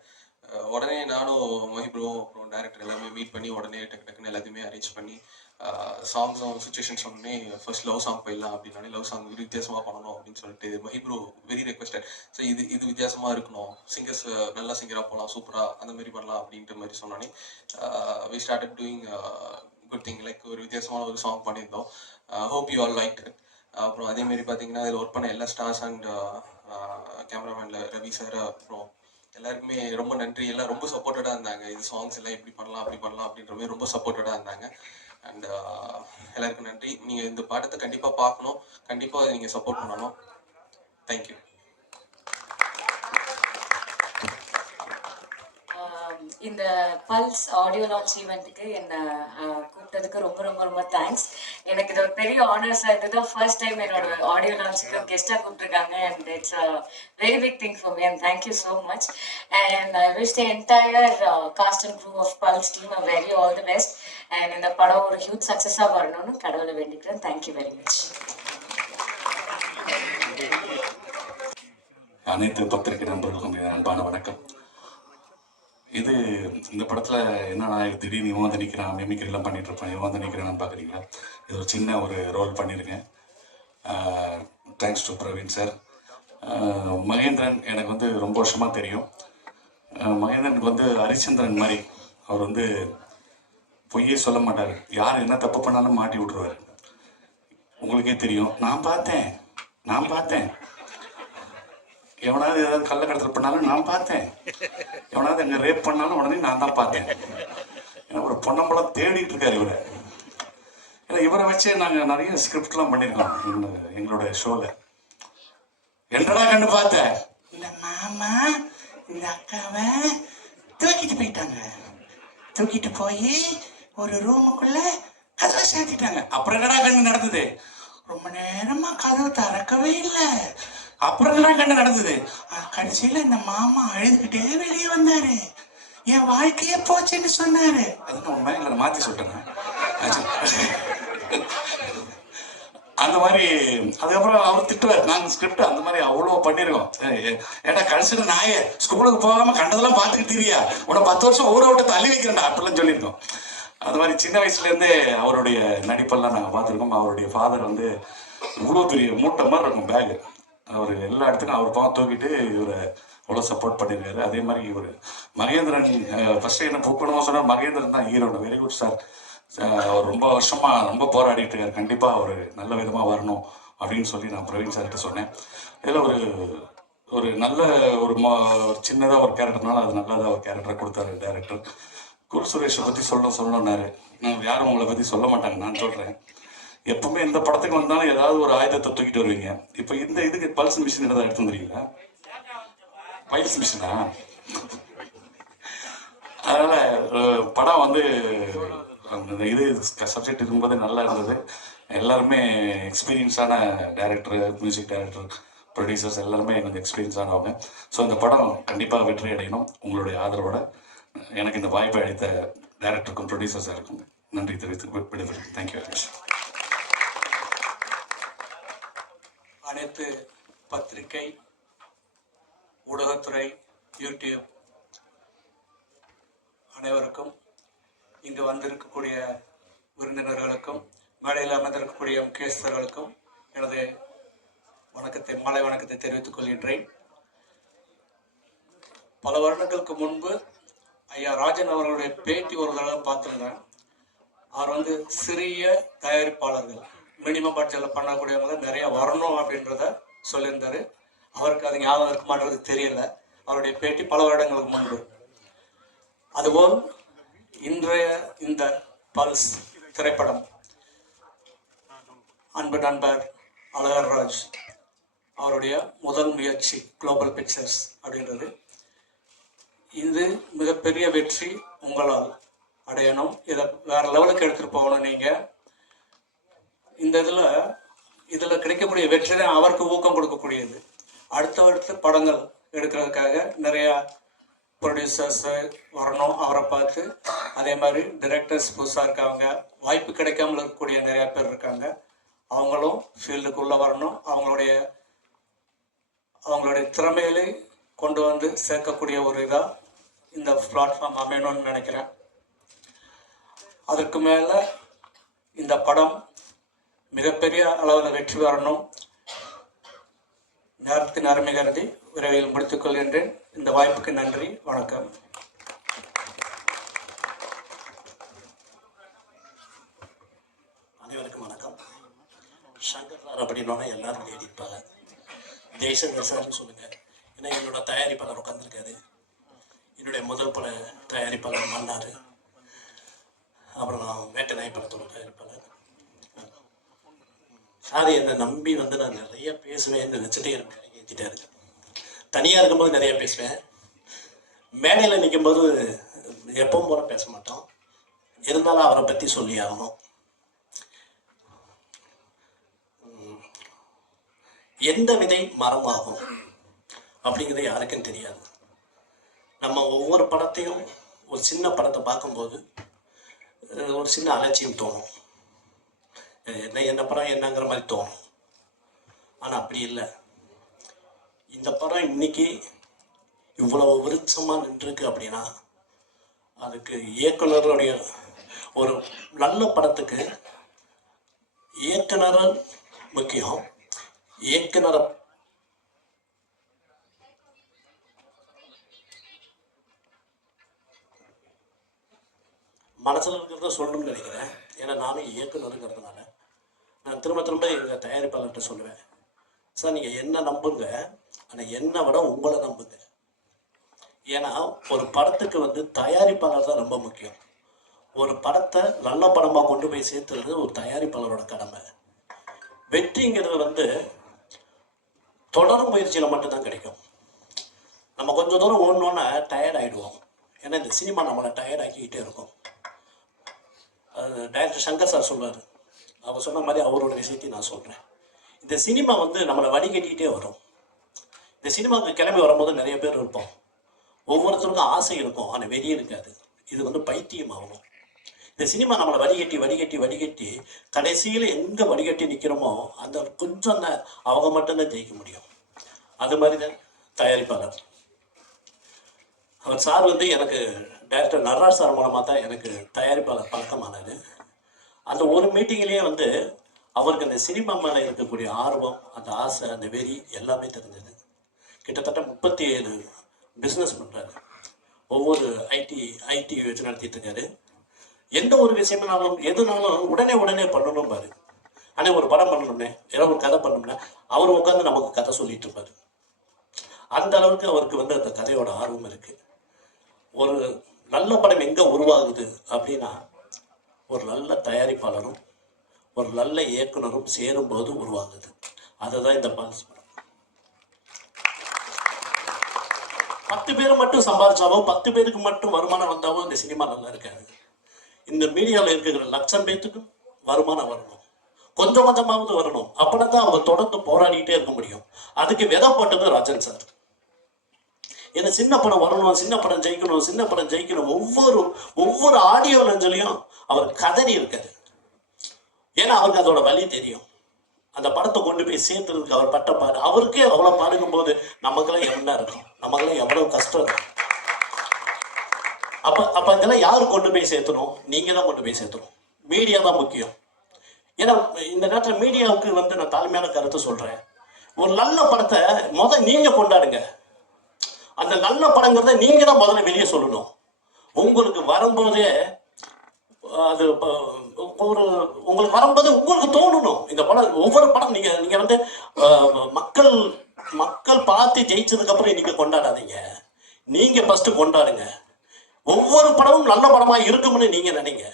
உடனே நானும் மஹி ப்ரோ அப்புறம் டேரக்டர் எல்லாமே மீட் பண்ணி உடனே டக்குன்னு எல்லாத்தையுமே அரேஞ்ச் பண்ணி சாங்ஸும் சுச்சுவேஷன் சொன்னே ஃபர்ஸ்ட் லவ் சாங் போயிடலாம் அப்படின்னாலே லவ் சாங் வித்தியாசமாக பண்ணணும் அப்படின்னு சொல்லிட்டு மஹிப்ரோ வெரி ரெக்வஸ்டட். ஸோ இது வித்தியாசமாக இருக்கணும், சிங்கர்ஸ் நல்ல சிங்கராக போகலாம், சூப்பராக அந்த மாதிரி பண்ணலாம் அப்படின்ற மாதிரி சொன்னோன்னே we started doing good thing. Like ஒரு வித்தியாசமான ஒரு சாங் பண்ணியிருந்தோம். Hope you all like it. அப்புறம் அதேமாரி பார்த்தீங்கன்னா அதில் ஒர்க் பண்ண எல்லா ஸ்டார்ஸ் அண்ட் கேமராமேனில் ரவி சார், அப்புறம் எல்லாருக்குமே ரொம்ப நன்றி. எல்லாம் ரொம்ப சப்போர்ட்டடாக இருந்தாங்க. இது சாங்ஸ் எல்லாம் இப்படி பண்ணலாம் அப்படி பண்ணலாம் அப்படின்ற மாதிரி ரொம்ப சப்போர்ட்டடாக இருந்தாங்க. அண்ட் எல்லாருக்கும் நன்றி. நீங்கள் இந்த பாடத்தை கண்டிப்பாக பார்க்கணும், கண்டிப்பாக நீங்கள் சப்போர்ட் பண்ணணும். தேங்க்யூ. இந்த பல்ஸ் ஆடியோ லான்ச் ஈவெண்ட்டுக்கு என்னை கூப்பிட்டதுக்கு ரொம்ப ரொம்ப ரொம்ப தேங்க்ஸ். எனக்கு இது ஒரு பெரிய ஆனர் சார். இதுதான் ஃபர்ஸ்ட் டைம் என்னோட ஆடியோ லான்ச்சுக்கு கெஸ்ட்டாக கூப்பிட்டுருக்காங்க. And it's a very big thing for me. And thank you so much. And I wish the entire cast and crew of Pulse team a very all the best. அண்ட் இந்த படம் ஒரு huge சக்ஸஸாக வரணும்னு கடவுளை வேண்டிக்கிறேன். Thank you very much. அனைத்து பத்திரிகை நண்பர்களுக்கும் அன்பான வணக்கம். இந்த படத்தில் என்னன்னா திடீர்னு இவன் வந்து நிற்கிறான், மிமிக்ரிலாம் பண்ணிட்டு இருப்பான், இவன் வந்து நிற்கிறான்னு பார்க்குறீங்களா? இது ஒரு சின்ன ஒரு ரோல் பண்ணியிருக்கேன். Thanks to Praveen sir. Mahendran எனக்கு வந்து ரொம்ப வருஷமாக தெரியும். மகேந்திரனுக்கு வந்து ஹரிச்சந்திரன் மாதிரி. அவர் வந்து பொய்யே சொல்ல மாட்டார், யார் என்ன தப்பு பண்ணாலும் மாட்டி விட்ருவார். உங்களுக்கே தெரியும். நான் பார்த்தேன் எவனாவது ஏதாவது கள்ள கடத்தல் பண்ணாலும் நான் பார்த்தேன், எவனாவது எங்க ரேப் பண்ணாலும் உடனே நான் தான் பார்த்தேன். ஏன்னா ஒரு பொன்னம்பலம் தேடிட்டு இருக்காரு இவரை. ஏன்னா இவரை வச்சு நாங்கள் நிறைய ஸ்கிரிப்ட்லாம் பண்ணியிருக்கோம் எங்களோட ஷோவில். என்னடா கண்டு பார்த்த? இந்த மாமா இந்த அக்காவை தூக்கிட்டு போயிட்டாங்க, தூக்கிட்டு போய் ஒரு ரூமுக்குள்ள கதவை சாத்திட்டாங்க. அப்புறம் என்னடா கண்டு நடந்தது? ரொம்ப நேரமா கதவை திறக்கவே இல்லை. அப்புறம் என்ன கண்டு நடந்தது? கடைசியில இந்த மாமா அழுதுகிட்டே வெளியே வந்தாரு, என் வாழ்க்கையே போச்சுன்னு சொன்னாரு. அது நான் உண்மை இல்லை, மாத்தி சொல்லிட்டேன் அந்த மாதிரி. அதுக்கப்புறம் அவர் திட்டுவார், நாங்கள் ஸ்கிரிப்ட் அந்த மாதிரி அவ்வளோ பண்ணியிருக்கோம். ஏன்னா கடைசியில் நாயே ஸ்கூலுக்கு போகாம கண்டதெல்லாம் பார்த்துக்கிட்டு தெரியா, உன்னை 10 வருஷம் ஊரை விட்டு தள்ளி வைக்கிறேன்டா அப்படிலாம் சொல்லியிருக்கோம். அது மாதிரி சின்ன வயசுலேருந்தே அவருடைய நடிப்பெல்லாம் நாங்கள் பார்த்துருக்கோம். அவருடைய ஃபாதர் வந்து இவ்வளோ பெரிய மூட்டை மாதிரி இருக்கும் பேகு. அவர் எல்லா இடத்துக்கும் அவர் பாவம் தூக்கிட்டு இவரை அவ்வளோ சப்போர்ட் பண்ணியிருக்காரு. அதே மாதிரி இவர் மகேந்திரன் ஃபர்ஸ்ட் என்ன புக் பண்ணுவோம் சொன்னால் மகேந்திரன் தான் ஹீரோட. Very good sir. அவர் ரொம்ப வருஷமாக ரொம்ப போராடிட்டு இருக்காரு. கண்டிப்பாக அவர் நல்ல விதமாக வரணும் அப்படின்னு சொல்லி நான் பிரவீன் சார்கிட்ட சொன்னேன். இதில் ஒரு நல்ல ஒரு சின்னதாக ஒரு கேரக்டர்னால அது நல்லதாக ஒரு கேரக்டரை கொடுத்தாரு டைரக்டர். குல் சுரேஷை பற்றி சொல்லணுன்னாரு. நான் யாரும் உங்களை பற்றி சொல்ல மாட்டாங்க, நான் சொல்கிறேன். எப்பவுமே எந்த படத்துக்கு வந்தாலும் ஏதாவது ஒரு ஆயுதத்தை தூக்கிட்டு வருவீங்க. இப்போ இந்த இதுக்கு பல்ஸ் மிஷின் ஏதாவது எடுத்து வந்துருக்கீங்களா? பல்ஸ் மிஷினா? அதனால படம் வந்து அந்த இது சப்ஜெக்ட் இருக்கும்போது நல்லா இருந்தது. எல்லாருமே எக்ஸ்பீரியன்ஸான டைரக்டர், மியூசிக் டைரக்டர், ப்ரொடியூசர்ஸ் எல்லாருமே கொஞ்சம் எக்ஸ்பீரியன்ஸானவங்க. ஸோ இந்த படம் கண்டிப்பாக வெற்றி அடையணும். உங்களுடைய ஆதரவோட எனக்கு இந்த வாய்ப்பை அளித்த டைரக்டருக்கும் ப்ரொடியூசர்ஸாருக்கும் நன்றி தெரிவித்து விடுகிறேன். Thank you very much. அனைத்து பத்திரிகை, ஊடகத்துறை, யூடியூப் அனைவருக்கும், இங்கு வந்திருக்கக்கூடிய விருந்தினர்களுக்கும், மேடையில் அமர்ந்திருக்கக்கூடிய முக்கியஸ்தர்களுக்கும் எனது மாலை வணக்கத்தை தெரிவித்துக் கொள்கின்றேன். பல வருடங்களுக்கு முன்பு ஐயா ராஜன் அவர்களுடைய பேட்டி ஒரு தடவை பார்த்துருந்தேன். அவர் வந்து சிறிய தயாரிப்பாளர்கள், மினிமம் பட்ஜெட்டில் பண்ணக்கூடியவங்க நிறைய வரணும் அப்படின்றத சொல்லியிருந்தாரு. அவருக்கு அது ஞாபகம் இருக்குமான்றது தெரியல, அவருடைய பேட்டி பல வருடங்களுக்கு முன்பு. அதுபோல் இன்றைய இந்த பல்ஸ் திரைப்படம் அன்பு நண்பர் அழகர் ராஜ் அவருடைய முதல் முயற்சி குளோபல் பிக்சர்ஸ் அப்படின்றது. இது மிகப்பெரிய வெற்றி உங்களால் அடையணும். இதை வேற லெவலுக்கு எடுத்துகிட்டு போகணும். நீங்கள் இந்த இதில் கிடைக்கக்கூடிய வெற்றி தான் அவருக்கு ஊக்கம் கொடுக்கக்கூடியது. அடுத்த படங்கள் எடுக்கிறதுக்காக நிறையா ப்ரொடியூசர்ஸ் வரணும் அவரை பார்த்து. அதே மாதிரி டிரெக்டர்ஸ் புதுசாக இருக்காங்க, வாய்ப்பு கிடைக்காமல் இருக்கக்கூடிய நிறையா பேர் இருக்காங்க. அவங்களும் ஃபீல்டுக்குள்ளே வரணும். அவங்களுடைய திறமையிலே கொண்டு வந்து சேர்க்கக்கூடிய ஒரு இதாக இந்த பிளாட்ஃபார்ம் அமையணும்னு நினைக்கிறேன். அதற்கு மேலே இந்த படம் மிகப்பெரிய அளவில் வெற்றி பெறணும். நேரத்தின் அருமை கருதி விரைவில் முடித்துக் கொள்கின்றேன். இந்த வாய்ப்புக்கு நன்றி, வணக்கம். அனைவருக்கும் வணக்கம். சங்கர் சார் அப்படின்னா எல்லாரும் தேடிப்பாங்க. ஜெய்சங்கர் சார்னு சொல்லுங்க. ஏன்னா என்னோட தயாரிப்பாளர் உட்காந்துருக்காரு. என்னுடைய முதல் பட தயாரிப்பாளர் மன்னார், அப்புறம் வேட்டை நாய் படத்தோட தயாரிப்பாளர். சார் என்னை நம்பி வந்து நான் நிறைய பேசுவேன்னு நினச்சிட்டு எனக்கு ஏற்றிட்டாரு. தனியாக இருக்கும்போது நிறைய பேசுவேன், மேடையில் நிற்கும்போது எப்பவும் போல பேச மாட்டோம். இருந்தாலும் அவரை பற்றி சொல்லி ஆகணும். எந்த விதை மரமாகும் அப்படிங்கிறது யாருக்கும் தெரியாது. நம்ம ஒவ்வொரு படத்தையும் ஒரு சின்ன படத்தை பார்க்கும்போது ஒரு சின்ன அலட்சியம் தோணும். என்ன படம் என்னங்கிற மாதிரி தோணும். ஆனால் அப்படி இல்லை. இந்த படம் இன்னைக்கு இவ்வளவு விருட்சமாக நின்றுருக்கு அப்படின்னா அதுக்கு இயக்குனருடைய ஒரு நல்ல படத்துக்கு இயக்குனர் முக்கியம். இயக்குனரை மனசில் இருக்கிறத சொல்லணும்னு நினைக்கிறேன். ஏன்னா நானும் இயக்குனருங்கிறதுனால நான் திரும்ப திரும்ப எங்கள் தயாரிப்பாளர்கிட்ட சொல்லுவேன், சார் நீங்கள் என்ன நம்புங்க, ஆனால் என்னை விட உங்களை நம்புங்க. ஏன்னா ஒரு படத்துக்கு வந்து தயாரிப்பாளர் தான் ரொம்ப முக்கியம். ஒரு படத்தை நல்ல படமாக கொண்டு போய் சேர்த்துறது ஒரு தயாரிப்பாளரோட கடமை. வெற்றிங்கிறது வந்து தொடரும் முயற்சியில் மட்டும்தான் கிடைக்கும். நம்ம கொஞ்சம் தூரம் ஓடணுன்னா டயர்ட் ஆகிடுவோம். ஏன்னா இந்த சினிமா நம்மளை டயர்ட் ஆக்கிக்கிட்டே இருக்கும். அது டைரக்டர் சங்கர் சார் சொல்வார். அவர் சொன்ன மாதிரி அவரோட விஷயத்தையும் நான் சொல்கிறேன். இந்த சினிமா வந்து நம்மளை வடிகட்டிக்கிட்டே வரும். இந்த சினிமாவுக்கு கிளம்பி வரும்போது நிறைய பேர் இருப்போம். ஒவ்வொருத்தருக்கும் ஆசை இருக்கும், ஆனால் வெளியே இருக்காது. இது வந்து பைத்தியம் ஆகணும். இந்த சினிமா நம்மளை வடிகட்டி வடிகட்டி வடிகட்டி கடைசியில் எங்கே வடிகட்டி நிற்கிறோமோ அந்த கொஞ்சம் தான் அவங்க மட்டும்தான் ஜெயிக்க முடியும். அது மாதிரி தான் தயாரிப்பாளர். அவர் சார் வந்து எனக்கு டைரக்டர் நடராஜ் சார் மூலமாக தான் எனக்கு தயாரிப்பாளர் பழக்கமானது. அந்த ஒரு மீட்டிங்லேயே வந்து அவருக்கு அந்த சினிமா மேலே இருக்கக்கூடிய ஆர்வம், அந்த ஆசை, அந்த வெறி எல்லாமே தெரிஞ்சது. கிட்டத்தட்ட 37 பிஸ்னஸ் பண்ணுறாரு. ஒவ்வொரு ஐடி வச்சு நடத்திட்டு இருக்காரு. எந்த ஒரு விஷயம்னாலும் எதுனாலும் உடனே பண்ணணும் பாரு. ஆனால் ஒரு படம் பண்ணணும்னே, ஏதோ ஒரு கதை பண்ணணும்னா அவர் உட்காந்து நமக்கு கதை சொல்லிட்டு இருப்பார். அந்த அளவுக்கு அவருக்கு வந்து அந்த கதையோட ஆர்வம் இருக்குது. ஒரு நல்ல படம் எங்கே உருவாகுது அப்படின்னா ஒரு நல்ல தயாரிப்பாளரும் ஒரு நல்ல இயக்குனரும் சேரும்போது உருவாகுது. அதுதான் இந்த பல்ஸ் படம். 10 பேர் மட்டும் சம்பாதிச்சாவோ 10 பேருக்கு மட்டும் வருமானம் வந்தாவோ இந்த சினிமா நல்லா இருக்காது. இந்த மீடியாவில் இருக்கிற லட்சம் பேத்துக்கும் வருமானம் வரணும், கொஞ்சம் கொஞ்சமாவது வரணும். அப்படின்னா தான் அவங்க தொடர்ந்து போராடிக்கிட்டே இருக்க முடியும். அதுக்கு விதை போட்டது ராஜன் சார். ஏன்னா சின்ன படம் வரணும், சின்ன படம் ஜெயிக்கணும், சின்ன படம் ஜெயிக்கணும். ஒவ்வொரு ஆடியோ லஞ்சலையும் அவர் கதறி இருக்காரு. ஏன்னா அவருக்கு அதோட வலி தெரியும். அந்த படத்தை கொண்டு போய் சேர்த்துறதுக்கு அவர் பட்ட பாடு, அவருக்கே அவ்வளோ பாடுக்கும் போது நமக்கெல்லாம் என்ன இருக்கும், நமக்கெல்லாம் எவ்வளோ கஷ்டம் இருக்கும். அப்போ இதெல்லாம் யாரு கொண்டு போய் சேர்த்தணும்? நீங்கள் தான் கொண்டு போய் சேர்த்தணும். மீடியா தான் முக்கியம். ஏன்னா இந்த நேரத்தில் மீடியாவுக்கு வந்து நான் தாழ்மையான கருத்து சொல்கிறேன். ஒரு நல்ல படத்தை நீங்கள் கொண்டாடுங்க. அந்த நல்ல படங்கிறத நீங்கள் தான் முதல்ல வெளியே சொல்லணும். உங்களுக்கு வரும்போதே அது உங்களுக்கு வரும்போது உங்களுக்கு தோணணும். இந்த படம் ஒவ்வொரு படம் நீங்கள் வந்து மக்கள் பார்த்து ஜெயிச்சதுக்கப்புறம் இன்னைக்கு கொண்டாடாதீங்க. நீங்கள் ஃபஸ்ட்டு கொண்டாடுங்க. ஒவ்வொரு படமும் நல்ல படமாக இருக்கும்னு நீங்கள் நினைங்க.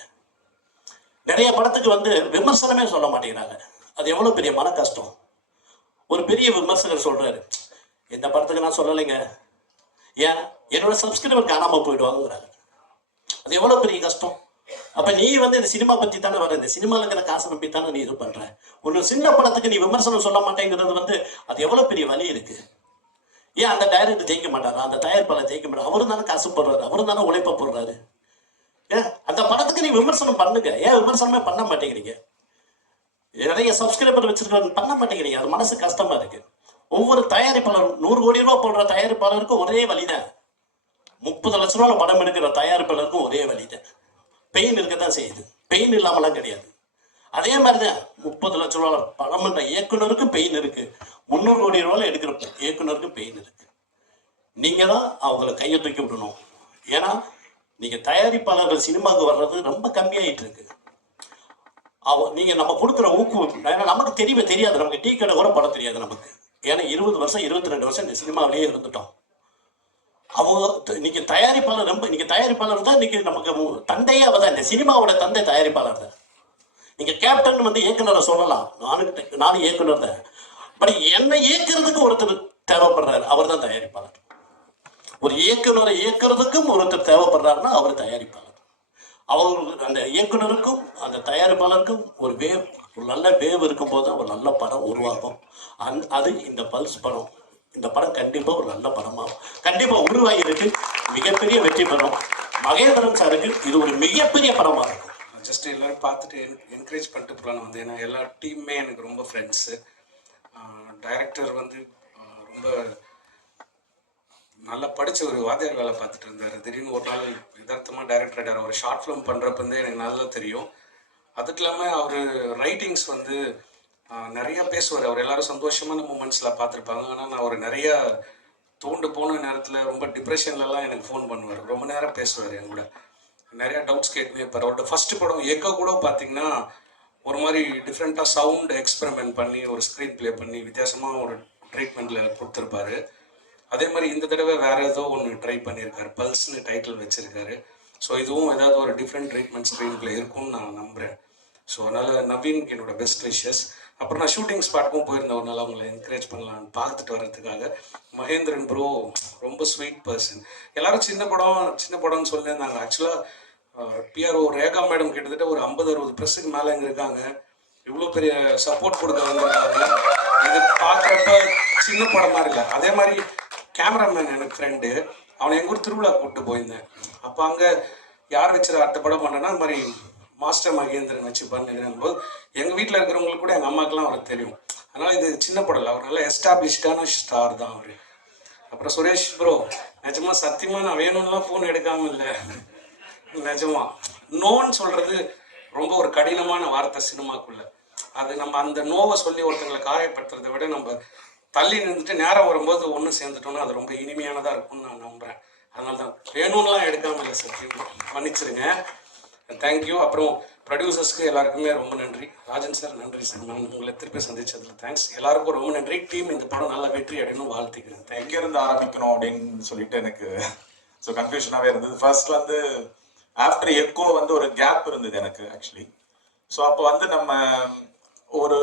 நிறைய படத்துக்கு வந்து விமர்சனமே சொல்ல மாட்டேங்கிறாங்க. அது எவ்வளோ பெரிய மன கஷ்டம். ஒரு பெரிய விமர்சகர் சொல்கிறாரு, இந்த படத்துக்கு நான் சொல்லலைங்க, ஏன் என்னோட சப்ஸ்கிரைபர் காணாமல் போயிடுவாங்கிறாங்க. அது எவ்வளோ பெரிய கஷ்டம். அப்போ நீ வந்து இந்த சினிமா பற்றி தானே வர, இந்த சினிமாவில் இருக்கிற காசை நம்பி தானே நீ இது பண்ணுற. ஒரு சின்ன படத்துக்கு நீ விமர்சனம் சொல்ல மாட்டேங்கிறது வந்து அது எவ்வளோ பெரிய வலி இருக்குது. ஏன் அந்த டைரக்டர் ஜெயிக்க மாட்டாரா? அந்த தயாரிப்பாளர் ஜெயிக்க மாட்டார்? அவரும் தானே காசு போடுறாரு, அவரும் தானே உழைப்ப போடுறாரு. ஏன் அந்த படத்துக்கு நீ விமர்சனம் பண்ணுங்க. ஏன் விமர்சனமே பண்ண மாட்டேங்கிறீங்க? நிறைய சப்ஸ்கிரைபர் வச்சிருக்க பண்ண மாட்டேங்கிறீங்க. அது மனசு கஷ்டமா இருக்கு. ஒவ்வொரு தயாரிப்பாளரும் 100 கோடி ரூபா போடுற தயாரிப்பாளருக்கும் ஒரே வழிதான். 30 லட்ச ரூபாய் படம் எடுக்கிற தயாரிப்பாளருக்கும் ஒரே வழிதான். பெயின் இருக்க தான் செய்யுது. பெயின் இல்லாமலாம் கிடையாது. அதே மாதிரி தான் 30 லட்ச ரூபாய் பணம் பண்ணுற இயக்குனருக்கு பெயின் இருக்கு, 300 கோடி ரூபாயில் எடுக்கிற இயக்குனருக்கு பெயின் இருக்கு. நீங்க தான் அவங்கள கையை தூக்கி விடணும். ஏன்னா நீங்க தயாரிப்பாளர்கள் சினிமாவுக்கு வர்றது ரொம்ப கம்மியாயிட்டு இருக்கு. நீங்க நம்ம கொடுக்குற ஊக்குவிப்பு, ஏன்னா நமக்கு தெரியாது, நமக்கு டீ கடை கூட படம் தெரியாது நமக்கு. ஏன்னா 20 வருஷம் 22 வருஷம் இந்த சினிமாவிலேயே இருந்துட்டோம். அவங்க இன்னைக்கு தயாரிப்பாளர் இன்னைக்கு தயாரிப்பாளர் தான் இன்னைக்கு நமக்கு தந்தையே அவதான். இந்த சினிமாவோட தந்தை தயாரிப்பாளர் தான். நீங்க கேப்டன் வந்து இயக்குனரை சொல்லலாம், நானும் இயக்குனர் தான். பட் என்னை இயக்குறதுக்கு ஒருத்தர் தேவைப்படுறாரு, அவர் தான் தயாரிப்பாளர். ஒரு இயக்குனரை இயக்குறதுக்கும் ஒருத்தர் தேவைப்படுறாருன்னா அவர் தயாரிப்பாளர். அவங்களுக்கு அந்த இயக்குனருக்கும் அந்த தயாரிப்பாளருக்கும் ஒரு நல்ல வேவ் இருக்கும் போது ஒரு நல்ல படம் உருவாகும். அது இந்த பல்ஸ் படம். இந்த படம் கண்டிப்பா ஒரு நல்ல படமாகும், கண்டிப்பா உருவாகிருக்கு, மிகப்பெரிய வெற்றி பெறும். மகேந்திரன் சாருக்கு இது ஒரு மிகப்பெரிய படமா இருக்கும். ஜஸ்ட் எல்லாரும் பார்த்துட்டு என்கரேஜ் பண்ணிட்டு போகலான்னு வந்து, ஏன்னா எல்லா டீமுமே எனக்கு ரொம்ப ஃப்ரெண்ட்ஸு. டைரக்டர் வந்து ரொம்ப நல்லா படித்த ஒரு வாத்தியார் வேலை பார்த்துட்டு இருந்தார். திடீர்னு ஒரு நாள் யதார்த்தமாக டைரக்டர் ஆகிட்டார். ஒரு ஷார்ட் ஃபிலிம் பண்ணுறப்பந்தே எனக்கு நல்லா தெரியும். அதுக்கு இல்லாமல் அவர் ரைட்டிங்ஸ் வந்து நிறையா பேசுவார். அவர் எல்லாரும் சந்தோஷமான மூமெண்ட்ஸில் பார்த்துருப்பாங்க. ஆனால் நான் அவர் நிறையா தோண்டு போன நேரத்தில் ரொம்ப டிப்ரெஷன்லலாம் எனக்கு ஃபோன் பண்ணுவார். ரொம்ப நேரம் பேசுவார் என் கூட, நிறையா டவுட்ஸ் கேட்டுமே இருப்பார். அவரோட ஃபஸ்ட்டு படம் எக்கோ கூட பார்த்திங்கன்னா ஒரு மாதிரி டிஃப்ரெண்ட்டாக சவுண்ட் எக்ஸ்பெரிமெண்ட் பண்ணி ஒரு ஸ்க்ரீன் ப்ளே பண்ணி வித்தியாசமாக ஒரு ட்ரீட்மெண்ட்டில் கொடுத்துருப்பாரு. அதே மாதிரி இந்த தடவை வேறு ஏதோ ஒன்று ட்ரை பண்ணியிருக்காரு, பல்ஸ்னு டைட்டில் வச்சுருக்காரு. ஸோ இதுவும் ஏதாவது ஒரு டிஃப்ரெண்ட் ட்ரீட்மெண்ட் ஸ்க்ரீன் ப்ளே இருக்கும்னு நான் நம்புகிறேன். ஸோ அதனால் நவீனுக்கு என்னோட பெஸ்ட் விஷஸ். அப்புறம் நான் ஷூட்டிங் ஸ்பாட்டுக்கும் போயிருந்தேன் ஒரு நாள் அவங்கள என்கரேஜ் பண்ணலான்னு பார்த்துட்டு வர்றதுக்காக. மகேந்திரன் ப்ரோ ரொம்ப ஸ்வீட் பர்சன். எல்லாரும் சின்ன படம்னு சொல்லியிருந்தாங்க. ஆக்சுவலாக பிஆர்ஓ ரேகா மேடம் கிட்டத்தட்ட ஒரு 50-60 ப்ரெஸ்ஸுக்கு மேலே இங்கே இருக்காங்க. இவ்வளோ பெரிய சப்போர்ட் கொடுக்க வந்திருக்காங்க. இது பார்க்குறப்ப சின்ன படமாக இல்லை. அதே மாதிரி கேமராமேன் எனக்கு ஃப்ரெண்டு, அவனை எங்கள் ஊர் திருவிழா கூப்பிட்டு போயிருந்தேன். அப்போ அங்கே யார் வச்சுரு அடுத்த படம் பண்ணுறேன்னா அது மாதிரி மாஸ்டர் மகேந்திரன் வச்சு பண்ணுறேன் போது எங்கள் வீட்டில் இருக்கிறவங்களுக்கு கூட எங்கள் அம்மாக்கெல்லாம் அவருக்கு தெரியும். அதனால் இது சின்ன படம் இல்லை, அவர் நல்லா எஸ்டாப்ளிஷ்டான ஸ்டார் தான் அவர். அப்புறம் சுரேஷ் ப்ரோ நிஜமாக சத்தியமாக நான் வேணும்லாம் ஃபோன் எடுக்காமல் இல்லை, நிஜமா நோன்னு சொல்கிறது ரொம்ப ஒரு கடினமான வார்த்தை சினிமாக்குள்ளே. அது நம்ம அந்த நோவை சொல்லி ஒருத்தங்களை காயப்படுத்துறதை விட நம்ம தள்ளி நின்றுட்டு நேரம் வரும்போது ஒன்று சேர்ந்துட்டோன்னா அது ரொம்ப இனிமையானதாக இருக்கும்னு நான் நம்புகிறேன். அதனால தான் வேணும்லாம் எடுக்காமல் இல்லை, சத்தியமாக மன்னிச்சிருங்க. தேங்க்யூ. அப்புறம் ப்ரொடியூசர்ஸ்க்கு எல்லாருக்குமே ரொம்ப நன்றி. ராஜன் சார் நன்றி சார், நான் உங்களை திருப்பி சந்திச்சதில் தேங்க்ஸ். எல்லாருக்கும் ரொம்ப நன்றி. டீம் இந்த படம் நல்லா வெற்றி அடையணும் வாழ்த்துக்கிறேன். எங்கே இருந்து ஆரம்பிக்கணும் அப்படின்னு சொல்லிட்டு எனக்கு கன்ஃபியூஷனாகவே இருந்தது. ஃபர்ஸ்ட் வந்து ஆஃப்டர் எக்கோ வந்து ஒரு கேப் இருந்தது எனக்கு ஆக்சுவலி. ஸோ அப்போ நம்ம ஒரு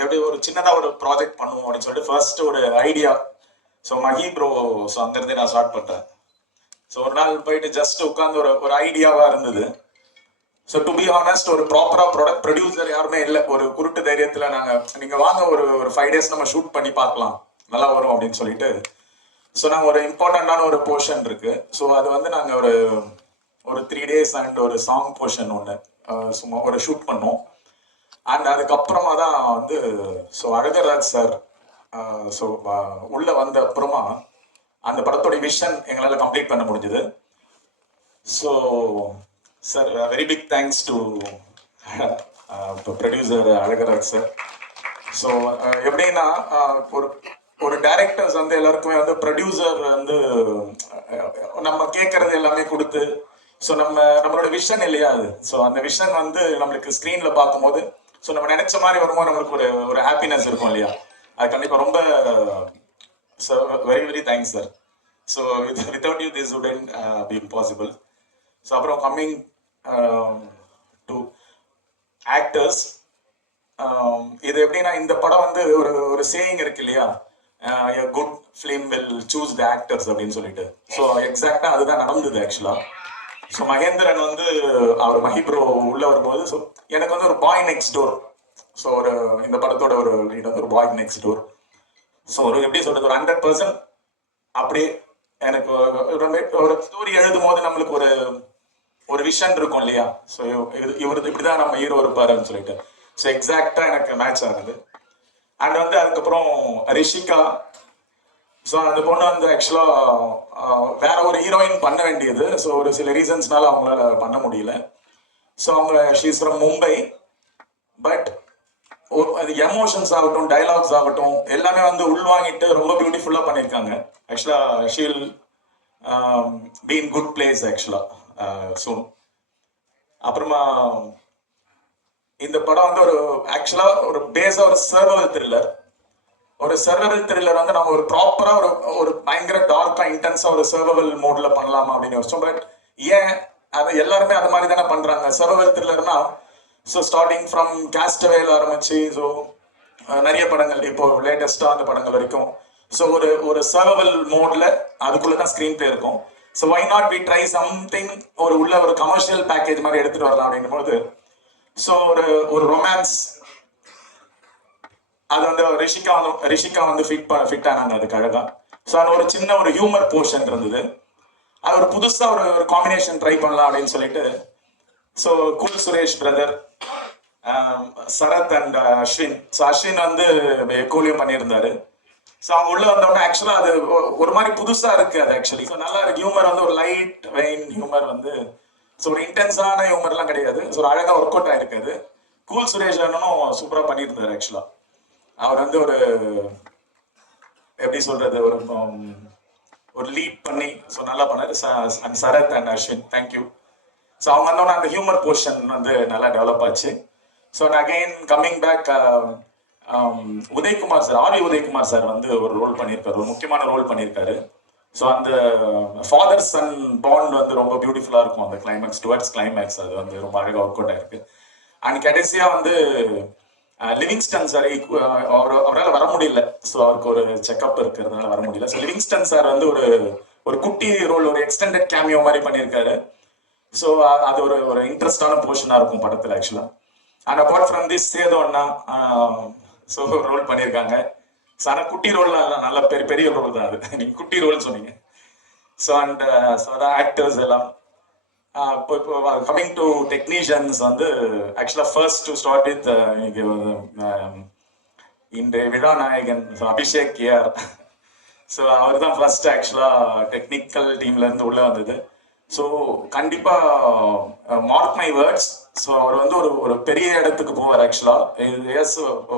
எப்படி ஒரு சின்னதாக ஒரு ப்ராஜெக்ட் பண்ணுவோம் அப்படின்னு சொல்லிட்டு ஃபர்ஸ்ட் ஒரு idea. So Mahi bro, so அங்கேருந்தே நான் ஸ்டார்ட் பண்ணிட்டேன். ஸோ ஒரு நாள் போயிட்டு ஜஸ்ட் உட்காந்து ஒரு ஐடியாவாக இருந்தது. ஸோ டு பி ஆனஸ்ட் ஒரு ப்ராப்பராக ப்ரொடியூசர் யாருமே இல்லை. ஒரு குருட்டு தைரியத்தில் நீங்கள் வாங்க ஒரு 5 days நம்ம ஷூட் பண்ணி பார்க்கலாம், நல்லா வரும் அப்படின்னு சொல்லிட்டு. ஸோ நாங்கள் ஒரு இம்பார்ட்டண்ட்டான ஒரு போர்ஷன் இருக்கு. ஸோ அது வந்து நாங்கள் ஒரு 3 days அண்ட் ஒரு சாங் போர்ஷன் ஒன்று சும்மா ஒரு ஷூட் பண்ணோம். அண்ட் அதுக்கப்புறமா தான் வந்து ஸோ அழகராஜ் சார் ஸோ உள்ளே வந்த அப்புறமா அந்த படத்தோடைய விஷன் எங்களால் கம்ப்ளீட் பண்ண முடிஞ்சது. So sir very big thanks to producer Alagaraj sir. So எப்படின்னா ஒரு டைரக்டர்ஸ் வந்து எல்லாருக்குமே வந்து ப்ரொடியூசர் வந்து நம்ம கேட்கறது எல்லாமே கொடுத்து, ஸோ நம்மளோட விஷன் இல்லையா அது. ஸோ அந்த விஷன் வந்து நம்மளுக்கு ஸ்க்ரீனில் பார்க்கும்போது ஸோ நம்ம நினைச்ச மாதிரி வரும்போது நம்மளுக்கு ஒரு ஹாப்பினஸ் இருக்கும் இல்லையா. அது கண்டிப்பாக ரொம்ப very very thanks sir. So without you this wouldn't B impossible. So அப்புறம் கம்மிங் டு ஆக்டர்ஸ், இது எப்படின்னா இந்த படம் வந்து ஒரு சேயிங் இருக்கு இல்லையா, a good film will choose the actors அப்படின்னு சொல்லிட்டு. ஸோ எக்ஸாக்டாக அதுதான் நடந்தது ஆக்சுவலாக. ஸோ மகேந்திரன் வந்து அவர் மஹி ப்ரோ உள்ள வரும்போது ஸோ எனக்கு வந்து ஒரு பாய் நெக்ஸ்ட் டோர். ஸோ இந்த படத்தோட ஒரு லீட் வந்து ஒரு பாய் நெக்ஸ்ட் டோர். ஸோ எப்படி சொல்றது, ஒரு 100% அப்படியே எனக்கு ஒரு ஸ்டோரி எழுதும் போது நம்மளுக்கு ஒரு விஷன் இருக்கும் இல்லையா. ஸோ இவருக்கு இப்படிதான் நம்ம ஹீரோ இருப்பாருன்னு சொல்லிட்டு ஸோ எக்ஸாக்டா எனக்கு மேட்ச் ஆகுது. அண்ட் வந்து அதுக்கப்புறம் ரிஷிகா, ஸோ அந்த பொண்ணு வந்து ஆக்சுவலாக வேற ஒரு ஹீரோயின் பண்ண வேண்டியது. ஸோ ஒரு சில ரீசன்ஸ்னால அவங்களால பண்ண முடியல. ஸோ அவங்க ஷீஸ் ஃப்ரம் மும்பை. பட் அது எமோஷன்ஸ் ஆகட்டும், டைலாக்ஸ் ஆகட்டும், எல்லாமே வந்து உள்வாங்கிட்டு ரொம்ப பியூட்டிஃபுல்லாக பண்ணியிருக்காங்க. ஆக்சுவலாக she'll be in good place ஆக்சுவலாக சூன். அப்புறமா இந்த படம் வந்து ஒரு ஆக்சுவலாக ஒரு பேஸாக ஒரு சர்வைவல் த்ரில்லர். ஒரு சர்வைவல் த்ரில்லர் வந்து நம்ம ஒரு ப்ராப்பராக ஒரு பயங்கர டார்க்காக இன்டென்ஸாக ஒரு சர்வைவல் மோடில் பண்ணலாமா அப்படின்னு யோசிச்சோம். பட் ஏன் அது எல்லாருமே அது மாதிரி தானே பண்ணுறாங்க. சர்வைவல் த்ரில்லர்னா ஸோ ஸ்டார்டிங் ஃப்ரம் கேஸ்டவேல ஆரம்பிச்சு ஸோ நிறைய படங்கள் இப்போ லேட்டஸ்டாக அந்த படங்கள் வரைக்கும் ஸோ ஒரு சர்வைவல் மோடில் அதுக்குள்ளே தான் ஸ்க்ரீன் பிளே இருக்கும். So why not we try something உள்ள ஒரு கமர்ஷியல் பேக்கேஜ் மாதிரி எடுத்துகிட்டு வரலாம் அப்படின்னும் போது ஸோ ஒரு ரொமான்ஸ் அது வந்து ரிஷிகா வந்து ஃபிட் ஆனாங்க அதுக்கு அழகா. ஸோ அது ஒரு சின்ன ஒரு ஹியூமர் போர்ஷன் இருந்தது. அது ஒரு புதுசாக ஒரு காம்பினேஷன் ட்ரை பண்ணலாம் அப்படின்னு சொல்லிட்டு so cool Suresh brother, Sarath and Ashwin. So Ashwin வந்து எக்கோலியும் பண்ணியிருந்தாரு. ஸோ அவங்க உள்ள வந்தோடனே ஆக்சுவலாக அது ஒரு மாதிரி புதுசாக இருக்கு அது ஆக்சுவலி. ஸோ நல்லா இருக்கு. ஹியூமர் வந்து ஒரு லைட் வெயின் ஹியூமர் வந்து ஸோ ஒரு இன்டென்ஸான ஹியூமர்லாம் கிடையாது. ஸோ ஒரு அழகாக ஒர்க் அவுட் ஆயிருக்காது. கூல் சுரேஷ் அண்ணனும் சூப்பராக பண்ணியிருந்தாரு ஆக்சுவலாக. அவர் வந்து ஒரு எப்படி சொல்றது ஒரு லீட் பண்ணி ஸோ நல்லா பண்ணாரு. Sarath and Ashwin thank you. So அவங்க வந்தோன்னா அந்த ஹியூமர் போர்ஷன் வந்து நல்லா டெவலப் ஆச்சு. So again coming back Udhayakumar sir, Udhayakumar sir வந்து ஒரு ரோல் பண்ணியிருக்காரு, ஒரு முக்கியமான ரோல் பண்ணியிருக்காரு. ஸோ அந்த ஃபாதர் சன் பாண்ட் வந்து ரொம்ப பியூட்டிஃபுல்லாக இருக்கும். அந்த கிளைமேக்ஸ் டுவர்ட்ஸ் கிளைமேக்ஸ் அது வந்து ரொம்ப அழகாக ஒர்க் அவுட் ஆயிருக்கு. அண்ட் கடைசியாக வந்து லிவிங்ஸ்டன் சார் அவரால் வர முடியல. ஸோ அவருக்கு ஒரு செக்அப் இருக்கிறதுனால வர முடியல. ஸோ லிவிங்ஸ்டன் சார் வந்து ஒரு குட்டி ரோல், ஒரு எக்ஸ்டெண்டட் கேமியோ மாதிரி பண்ணியிருக்காரு. ஸோ அது ஒரு இன்ட்ரெஸ்டான போர்ஷனாக இருக்கும் படத்தில் ஆக்சுவலாக. அண்ட் அப்பார்ட் ஃப்ரம் திஸ் சேதோன்னா ஸோ ரோல் பண்ணியிருக்காங்க. ஸோ ஆனால் குட்டி ரோல்லாம் நல்ல பெரிய ரோல் தான் அது. நீங்கள் குட்டி ரோல் சொன்னீங்க. ஸோ அண்ட் ஸோ அதான் ஆக்டர்ஸ் எல்லாம் இப்போ கம்மிங் டு டெக்னீஷியன்ஸ் வந்து ஆக்சுவலாக ஃபர்ஸ்ட் டு ஸ்டார்ட் வித் இன்றைய விழாநாயகன் அபிஷேக் கேஆர். ஸோ அவர் தான் ஃபர்ஸ்ட் ஆக்சுவலாக டெக்னிக்கல் டீம்லேருந்து உள்ளே வந்தது. ஸோ கண்டிப்பாக மார்க் மை வேர்ட்ஸ். ஸோ அவர் வந்து ஒரு பெரிய இடத்துக்கு போவார் ஆக்சுவலாக. எஸ்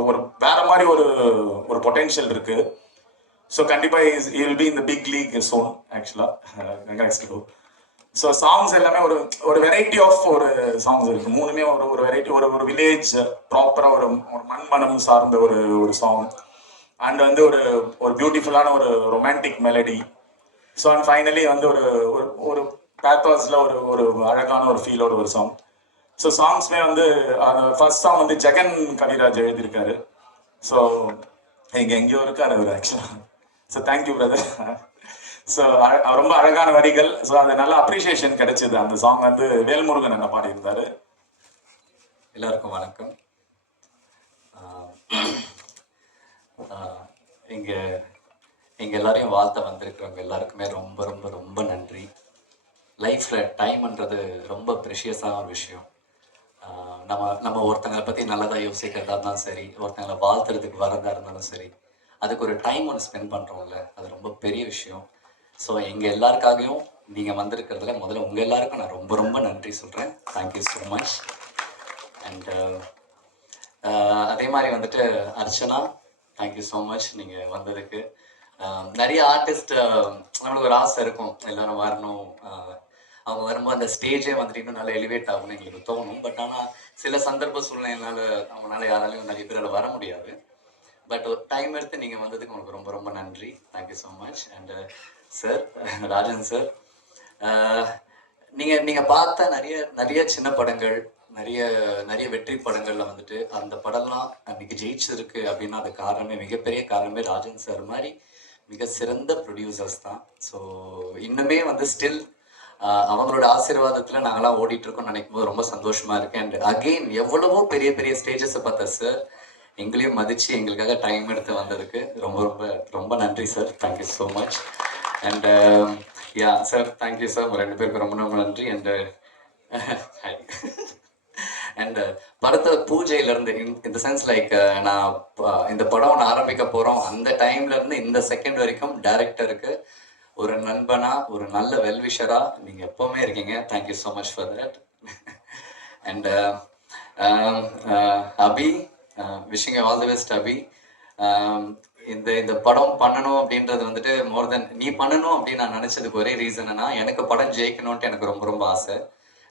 ஒரு வேற மாதிரி ஒரு பொட்டென்ஷியல் இருக்கு. ஸோ கண்டிப்பாக வில் பி இந்த பிக் லீக் சோன் ஆக்சுவலாக. ஸோ சாங்ஸ் எல்லாமே ஒரு வெரைட்டி ஆஃப் ஒரு சாங்ஸ் இருக்கு. மூணுமே ஒரு வெரைட்டி, ஒரு வில்லேஜ் ப்ராப்பராக ஒரு மண்மனம் சார்ந்த ஒரு சாங். அண்ட் வந்து ஒரு பியூட்டிஃபுல்லான ஒரு romantic melody. So and finally வந்து ஒரு பேத்தாஸில் ஒரு அழகான ஒரு ஃபீலோட ஒரு சாங். ஸோ சாங்ஸ்மே வந்து ஃபர்ஸ்ட் சாங் வந்து ஜெகன் கவிராஜ் எழுதியிருக்காரு. ஸோ எங்கேயோ இருக்காரு அவர் ஆக்சுவலாக. So thank you brother. ஸோ ரொம்ப அழகான வரிகள். ஸோ அது நல்ல அப்ரிசியேஷன் கிடைச்சது. அந்த சாங் வந்து வேல்முருகன் என்ன பாடியிருந்தாரு. எல்லாருக்கும் வணக்கம். இங்கே எல்லாரையும் வாழ்த்த வந்திருக்கிறவங்க எல்லாருக்குமே ரொம்ப ரொம்ப ரொம்ப நன்றி. லைஃப்பில் டைம்ன்றது ரொம்ப ப்ரெஷியஸான ஒரு விஷயம். நம்ம ஒருத்தங்களை பற்றி நல்லதாக யோசிக்கிறதா இருந்தாலும் சரி, ஒருத்தங்களை வாழ்த்துறதுக்கு வரதா இருந்தாலும் சரி, அதுக்கு ஒரு டைம் ஒன்று ஸ்பெண்ட் பண்ணுறோம்ல, அது ரொம்ப பெரிய விஷயம். ஸோ எங்கள் எல்லாருக்காகவும் நீங்கள் வந்திருக்கிறதுல முதல்ல உங்கள் எல்லாருக்கும் நான் ரொம்ப ரொம்ப நன்றி சொல்கிறேன். Thank you so much. அண்ட் அதே மாதிரி வந்துட்டு அர்ச்சனா, தேங்க்யூ ஸோ மச் நீங்கள் வந்ததுக்கு. நிறைய ஆர்டிஸ்ட் நம்மளுக்கு ஒரு ஆசை இருக்கும், எல்லோரும் வரணும், அவங்க வரும்போது அந்த ஸ்டேஜே வந்துட்டு இன்னும் நல்லா எலிவேட் ஆகும்னு எங்களுக்கு தோணும். பட் ஆனால் சில சந்தர்ப்ப சூழ்நிலையினால அவங்களால யாராலையும் நிறைய பேரால் வர முடியாது. பட் ஒரு டைம் எடுத்து நீங்கள் வந்ததுக்கு உங்களுக்கு ரொம்ப ரொம்ப நன்றி. Thank you so much. And sir, Rajan sir, நீங்கள் பார்த்த நிறைய சின்ன படங்கள், நிறைய வெற்றி படங்களில் வந்துட்டு அந்த படம்லாம் அன்றைக்கி ஜெயிச்சிருக்கு அப்படின்னா அது காரணமே, மிகப்பெரிய காரணமே ராஜன் சார் மாதிரி மிக சிறந்த ப்ரொடியூசர்ஸ் தான். ஸோ இன்னுமே வந்து ஸ்டில் அவங்களோட ஆசீர்வாதத்தில் நாங்களாம் ஓடிட்டுருக்கோம்னு நினைக்கும் போது ரொம்ப சந்தோஷமாக இருக்கேன். அண்ட் அகெயின் எவ்வளவோ பெரிய ஸ்டேஜஸை பார்த்தா சார் எங்களையும் மதித்து எங்களுக்காக டைம் எடுத்து வந்ததுக்கு ரொம்ப ரொம்ப ரொம்ப நன்றி sir. Thank you so much. And yeah sir, thank you sir. உங்கள் ரெண்டு பேருக்கு ரொம்ப ரொம்ப நன்றி. அண்ட் படத்தை பூஜையிலேருந்து இந்த சென்ஸ் லைக் நான் இந்த படம் ஒன்று ஆரம்பிக்க போகிறோம் அந்த டைம்லேருந்து இந்த செகண்ட் வரைக்கும் டைரக்டருக்கு ஒரு நண்பனா, ஒரு நல்ல வெல்விஷராக நீங்கள் எப்போவுமே இருக்கீங்க. Thank you so much for that. And Abhi, wishing all the best Abhi. இந்த இந்த படம் பண்ணணும் அப்படின்றது வந்துட்டு மோர் தென் நீ பண்ணணும் அப்படின்னு நான் நினச்சதுக்கு ஒரே ரீசன்னா, எனக்கு படம் ஜெயிக்கணும்ன்ட்டு எனக்கு ரொம்ப ரொம்ப ஆசை.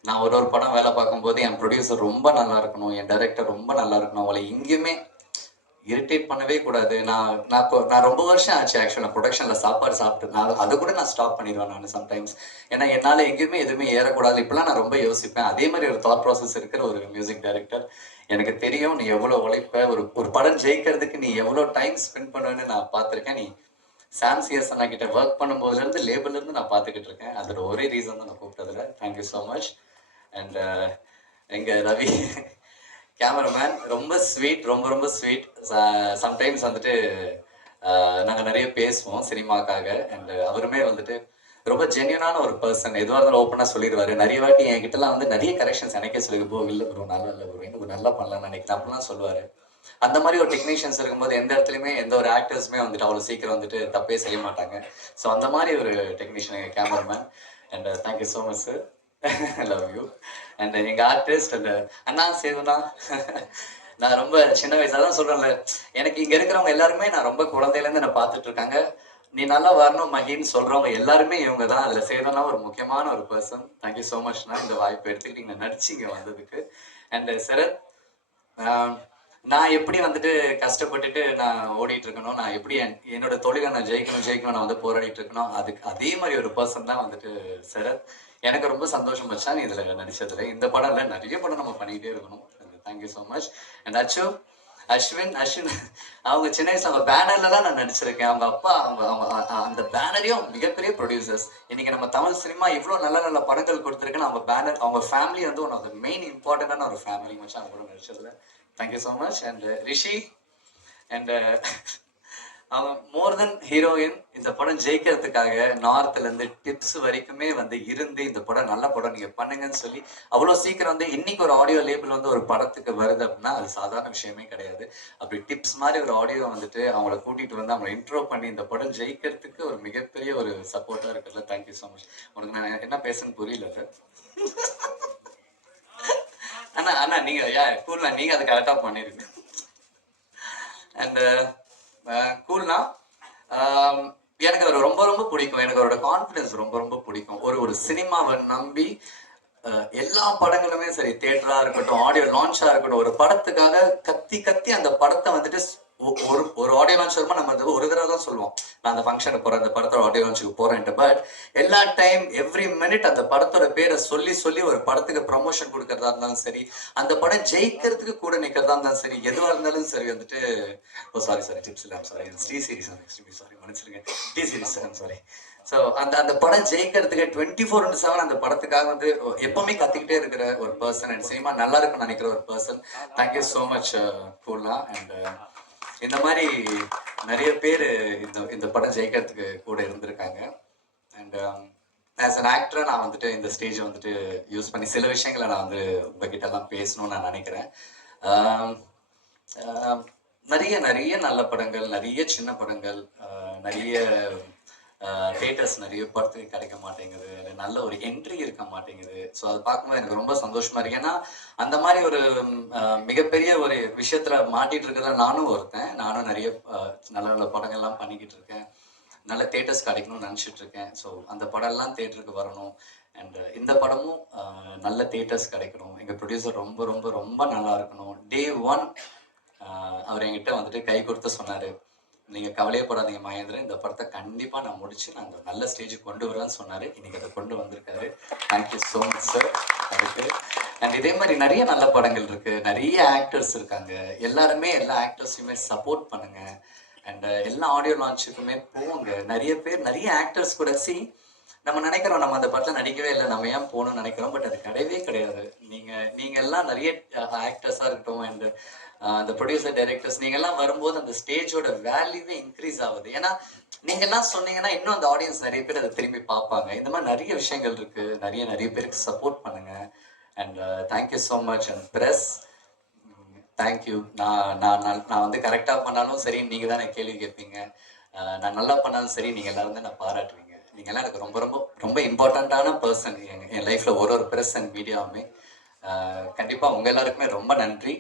நான் ஒரு படம் வேலை பார்க்கும்போது என் ப்ரொடியூசர் ரொம்ப நல்லா இருக்கணும், என் டைரக்டர் ரொம்ப நல்லா இருக்கணும், அவளை எங்கேயுமே இரிட்டேட் பண்ணவே கூடாது. நான் ரொம்ப வருஷம் ஆச்சு ஆக்சுவலாக ப்ரொடக்ஷனில் சாப்பாடு சாப்பிட்டு அதை கூட நான் ஸ்டாப் பண்ணிடுவேன் நான் சம்டைம்ஸ். ஏன்னா என்னால் எங்கேயுமே எதுவுமே ஏறக்கூடாது இப்பெல்லாம் நான் ரொம்ப யோசிப்பேன். அதே மாதிரி ஒரு தாட் ப்ராசஸ் இருக்கிற ஒரு மியூசிக் டைரக்டர். எனக்கு தெரியும் நீ எவ்வளோ உழைப்ப, ஒரு படம் ஜெயிக்கிறதுக்கு நீ எவ்வளோ டைம் ஸ்பெண்ட் பண்ணுவேன்னு நான் பார்த்துருக்கேன். நீ சாம் சிஎஸ் அண்ணா கிட்ட ஒர்க் பண்ணும்போதுலேருந்து லேபிள்லேருந்து நான் பார்த்துக்கிட்டு இருக்கேன். அதோட ஒரே ரீசன் தான் நான் கூப்பிட்டதில்ல. Thank you so much. அண்ட் எங்கள் ரவி கேமராமேன் ரொம்ப ஸ்வீட், ரொம்ப ரொம்ப ஸ்வீட். சம்டைம்ஸ் வந்துட்டு நாங்கள் நிறைய பேசுவோம் சினிமாக்காக. அண்ட் அவருமே வந்துட்டு ரொம்ப ஜென்யூனான ஒரு பர்சன். எதுவாக இருந்தாலும் ஓப்பனாக சொல்லிடுவார். நிறைய வாட்டி என்கிட்டலாம் வந்து நிறைய கரெக்ஷன்ஸ் எனக்கே சொல்லி போ இல்லை ப்ரோ நல்லா இல்லை ப்ரோ இன்னும் நல்லா பண்ணலாம்னு நினைக்கிறேன் அப்படிலாம் சொல்லுவார். அந்த மாதிரி ஒரு டெக்னீஷியன்ஸ் இருக்கும்போது எந்த இடத்துலையுமே எந்த ஒரு ஆக்டர்ஸுமே வந்துட்டு அவ்வளோ சீக்கிரம் வந்துட்டு தப்பே செய்ய மாட்டாங்க. ஸோ அந்த மாதிரி ஒரு டெக்னீஷியன் எங்கள் cameraman. And thank you so much sir, love you. And எங்கள் ஆர்டிஸ்ட் அண்ட் அண்ணா சேதுண்ணா. நான் ரொம்ப சின்ன வயசாக தான் சொல்கிறேன்ல, எனக்கு இங்கே இருக்கிறவங்க எல்லாருமே நான் ரொம்ப குழந்தையிலேருந்து என்னை பார்த்துட்டு இருக்காங்க. நீ நல்லா வரணும் மகின்னு சொல்கிறவங்க எல்லாருமே இவங்க தான். அதில் சேதுண்ணா ஒரு முக்கியமான ஒரு பர்சன். தேங்க்யூ ஸோ மச்ண்ணா இந்த வாய்ப்பு எடுத்துக்கிட்டு நீங்கள் நடிச்சு இங்கே வந்ததுக்கு. அண்ட் சரத், நான் எப்படி வந்துட்டு கஷ்டப்பட்டுட்டு நான் ஓடிட்டு இருக்கணும், நான் எப்படி என்னோட தொழிலை நான் ஜெயிக்கணும் நான் வந்து போராடிட்டு இருக்கணும், அதுக்கு அதே மாதிரி ஒரு பர்சன் தான் வந்துட்டு சரத். எனக்கு ரொம்ப சந்தோஷம் வச்சா நீ இதில் நடிச்சதுல. இந்த படம் இல்லை நிறைய படம் நம்ம பண்ணிக்கிட்டே இருக்கணும். Thank you so much. And Ashwin அவங்க சின்ன வயசுல அவங்க பேனர்லாம் நான் நடிச்சிருக்கேன். அவங்க அப்பா அவங்க அந்த பேனரையும் மிகப்பெரிய ப்ரொடியூசர்ஸ். இன்னைக்கு நம்ம தமிழ் சினிமா இவ்வளோ நல்ல நல்ல படங்கள் கொடுத்துருக்குன்னு அவங்க பேனர் அவங்க ஃபேமிலி வந்து ஒன் ஆஃப் த மெயின் இம்பார்ட்டண்டான ஒரு ஃபேமிலி வச்சு அவங்க கூட நடிச்சதுல. Thank you so much. And Rishi and அவன் மோர் தென் ஹீரோயின். இந்த படம் ஜெயிக்கிறதுக்காக நார்த்லேருந்து டிப்ஸ் வரைக்குமே வந்து இருந்து இந்த படம் நல்ல படம் நீங்கள் பண்ணுங்கன்னு சொல்லி அவ்வளோ சீக்கிரம் வந்து இன்னைக்கு ஒரு ஆடியோ லேபிள் வந்து ஒரு படத்துக்கு வருது அப்படின்னா அது சாதாரண விஷயமே கிடையாது. அப்படி டிப்ஸ் மாதிரி ஒரு ஆடியோ வந்துட்டு அவங்கள கூட்டிகிட்டு வந்து அவங்களை இன்ட்ரோ பண்ணி இந்த படம் ஜெயிக்கிறதுக்கு ஒரு மிகப்பெரிய ஒரு சப்போர்ட்டாக இருக்குல்ல. Thank you so much. உனக்கு நான் என்ன பேசுன்னு புரியல சார். அண்ணா நீங்கள் கூல்ண்ணா நீங்கள் அதை கரெக்டாக பண்ணிடுங்க. அண்ட் கூல்னா எனக்கு அவர் ரொம்ப ரொம்ப பிடிக்கும். எனக்கு அவரோட கான்ஃபிடன்ஸ் ரொம்ப ரொம்ப பிடிக்கும். ஒரு சினிமாவை நம்பி எல்லா படங்களுமே சரி, தியேட்டரா இருக்கட்டும், ஆடியோ லான்ச்சா இருக்கட்டும், ஒரு படத்துக்காக கத்தி அந்த படத்தை வந்துட்டு ஒரு ஆடியோ லான்ச் வருமா நம்ம வந்து ஒரு தடவை தான் சொல்லுவோம் நான் அந்த ஃபங்க்ஷனுக்கு போகிறேன், அந்த படத்தோட ஆடியோ லான்ச்சுக்கு போகிறேன்ட்டு. பட் எல்லா டைம் எவ்ரி மினிட் அந்த படத்தோட பேரை சொல்லி ஒரு படத்துக்கு ப்ரொமோஷன் கொடுக்கறதா இருந்தாலும் சரி, அந்த படம் ஜெயிக்கிறதுக்கு கூட நிற்கிறதா இருந்தாலும் சரி, எதுவாக இருந்தாலும் சரி வந்துட்டு சாரி டிப்ஸ் இல்லை சாரி டி சீரிஸ் சாரி மன்னிச்சிருங்க டி சீரிஸ் சாரி. ஸோ அந்த படம் ஜெயிக்கிறதுக்கு 24/7 அந்த படத்துக்காக வந்து எப்பவுமே கத்திக்கிட்டே இருக்கிற ஒரு பர்சன் அண்ட் சினிமா நல்லா இருக்குன்னு நினைக்கிற ஒரு பர்சன். தேங்க்யூ ஸோ மச் கூல்னா. அண்ட் இந்த மாதிரி நிறைய பேர் இந்த படம் ஜெயிக்கிறதுக்கு கூட இருந்திருக்காங்க. அண்ட் ஆஸ் அன் ஆக்டராக நான் வந்துட்டு இந்த ஸ்டேஜை வந்துட்டு யூஸ் பண்ணி சில விஷயங்களை நான் வந்து உங்ககிட்ட எல்லாம் பேசணும்னு நான் நினைக்கிறேன். நிறைய நிறைய நல்ல படங்கள், நிறைய சின்ன படங்கள், நிறைய தேட்டர்ஸ் நிறைய படத்துக்கு கிடைக்க மாட்டேங்குது, நல்ல ஒரு என்ட்ரி இருக்க மாட்டேங்குது. ஸோ அதை பார்க்கும்போது எனக்கு ரொம்ப சந்தோஷமா இருக்கு. ஏன்னா அந்த மாதிரி ஒரு மிகப்பெரிய ஒரு விஷயத்துல மாட்டிட்டு இருக்கிறத நானும் ஒருத்தன். நானும் நிறைய நல்ல நல்ல படங்கள்லாம் பண்ணிக்கிட்டு இருக்கேன், நல்ல தேட்டர்ஸ் கிடைக்கணும்னு நினச்சிட்டு இருக்கேன். ஸோ அந்த படம்லாம் தேட்டருக்கு வரணும். அண்ட் இந்த படமும் நல்ல தேட்டர்ஸ் கிடைக்கணும். எங்கள் ப்ரொடியூசர் ரொம்ப ரொம்ப ரொம்ப நல்லா இருக்கணும். Day 1 அவர் என்கிட்ட வந்துட்டு கை கொடுத்து சொன்னார், நீங்கள் கவலையப்படாதீங்க மகேந்திரன், இந்த படத்தை கண்டிப்பாக நான் முடிச்சு நான் அந்த நல்ல ஸ்டேஜுக்கு கொண்டு வரேன்னு சொன்னார். இன்றைக்கி அதை கொண்டு வந்திருக்காரு. தேங்க்யூ ஸோ மச் சார் அதுக்கு. அண்ட் இதே மாதிரி நிறைய நல்ல படங்கள் இருக்குது, நிறைய ஆக்டர்ஸ் இருக்காங்க. எல்லாருமே எல்லா ஆக்டர்ஸையுமே சப்போர்ட் பண்ணுங்கள். அண்ட் எல்லா ஆடியோ லான்ச்சுக்குமே போங்க. நிறைய பேர் நிறைய ஆக்டர்ஸ் கூட நம்ம நினைக்கிறோம் நம்ம அந்த படத்தில் நடிக்கவே இல்லை, நம்ம ஏன் போகணும்னு நினைக்கிறோம். பட் அது கிடையவே கிடையாது. நீங்கள் எல்லாம் நிறைய ஆக்டர்ஸாக இருக்கட்டும் அண்ட் அந்த ப்ரொடியூசர் டைரக்டர்ஸ் நீங்கள்லாம் வரும்போது அந்த ஸ்டேஜோட வேல்யூவே இன்க்ரீஸ் ஆகுது. ஏன்னா நீங்கள்லாம் சொன்னீங்கன்னா இன்னும் அந்த ஆடியன்ஸ் நிறைய பேர் அதை திரும்பி பார்ப்பாங்க. இந்த மாதிரி நிறைய விஷயங்கள் இருக்குது. நிறைய பேருக்கு சப்போர்ட் பண்ணுங்கள். And thank you so much. And press thank you. நான் வந்து கரெக்டாக பண்ணாலும் சரி நீங்கள் தான் எனக்கு கேள்வி கேட்பீங்க, நான் நல்லா பண்ணாலும் சரி நீங்கள் எல்லோரும் தான் நான் பாராட்டுவீங்க. நீங்கள்லாம் எனக்கு ரொம்ப ரொம்ப ரொம்ப இம்பார்ட்டண்ட்டான பர்சன் என் லைஃப்பில். ஒரு ப்ரெஸ் அண்ட் மீடியாவுமே கண்டிப்பாக உங்கள் எல்லாருக்குமே ரொம்ப நன்றி.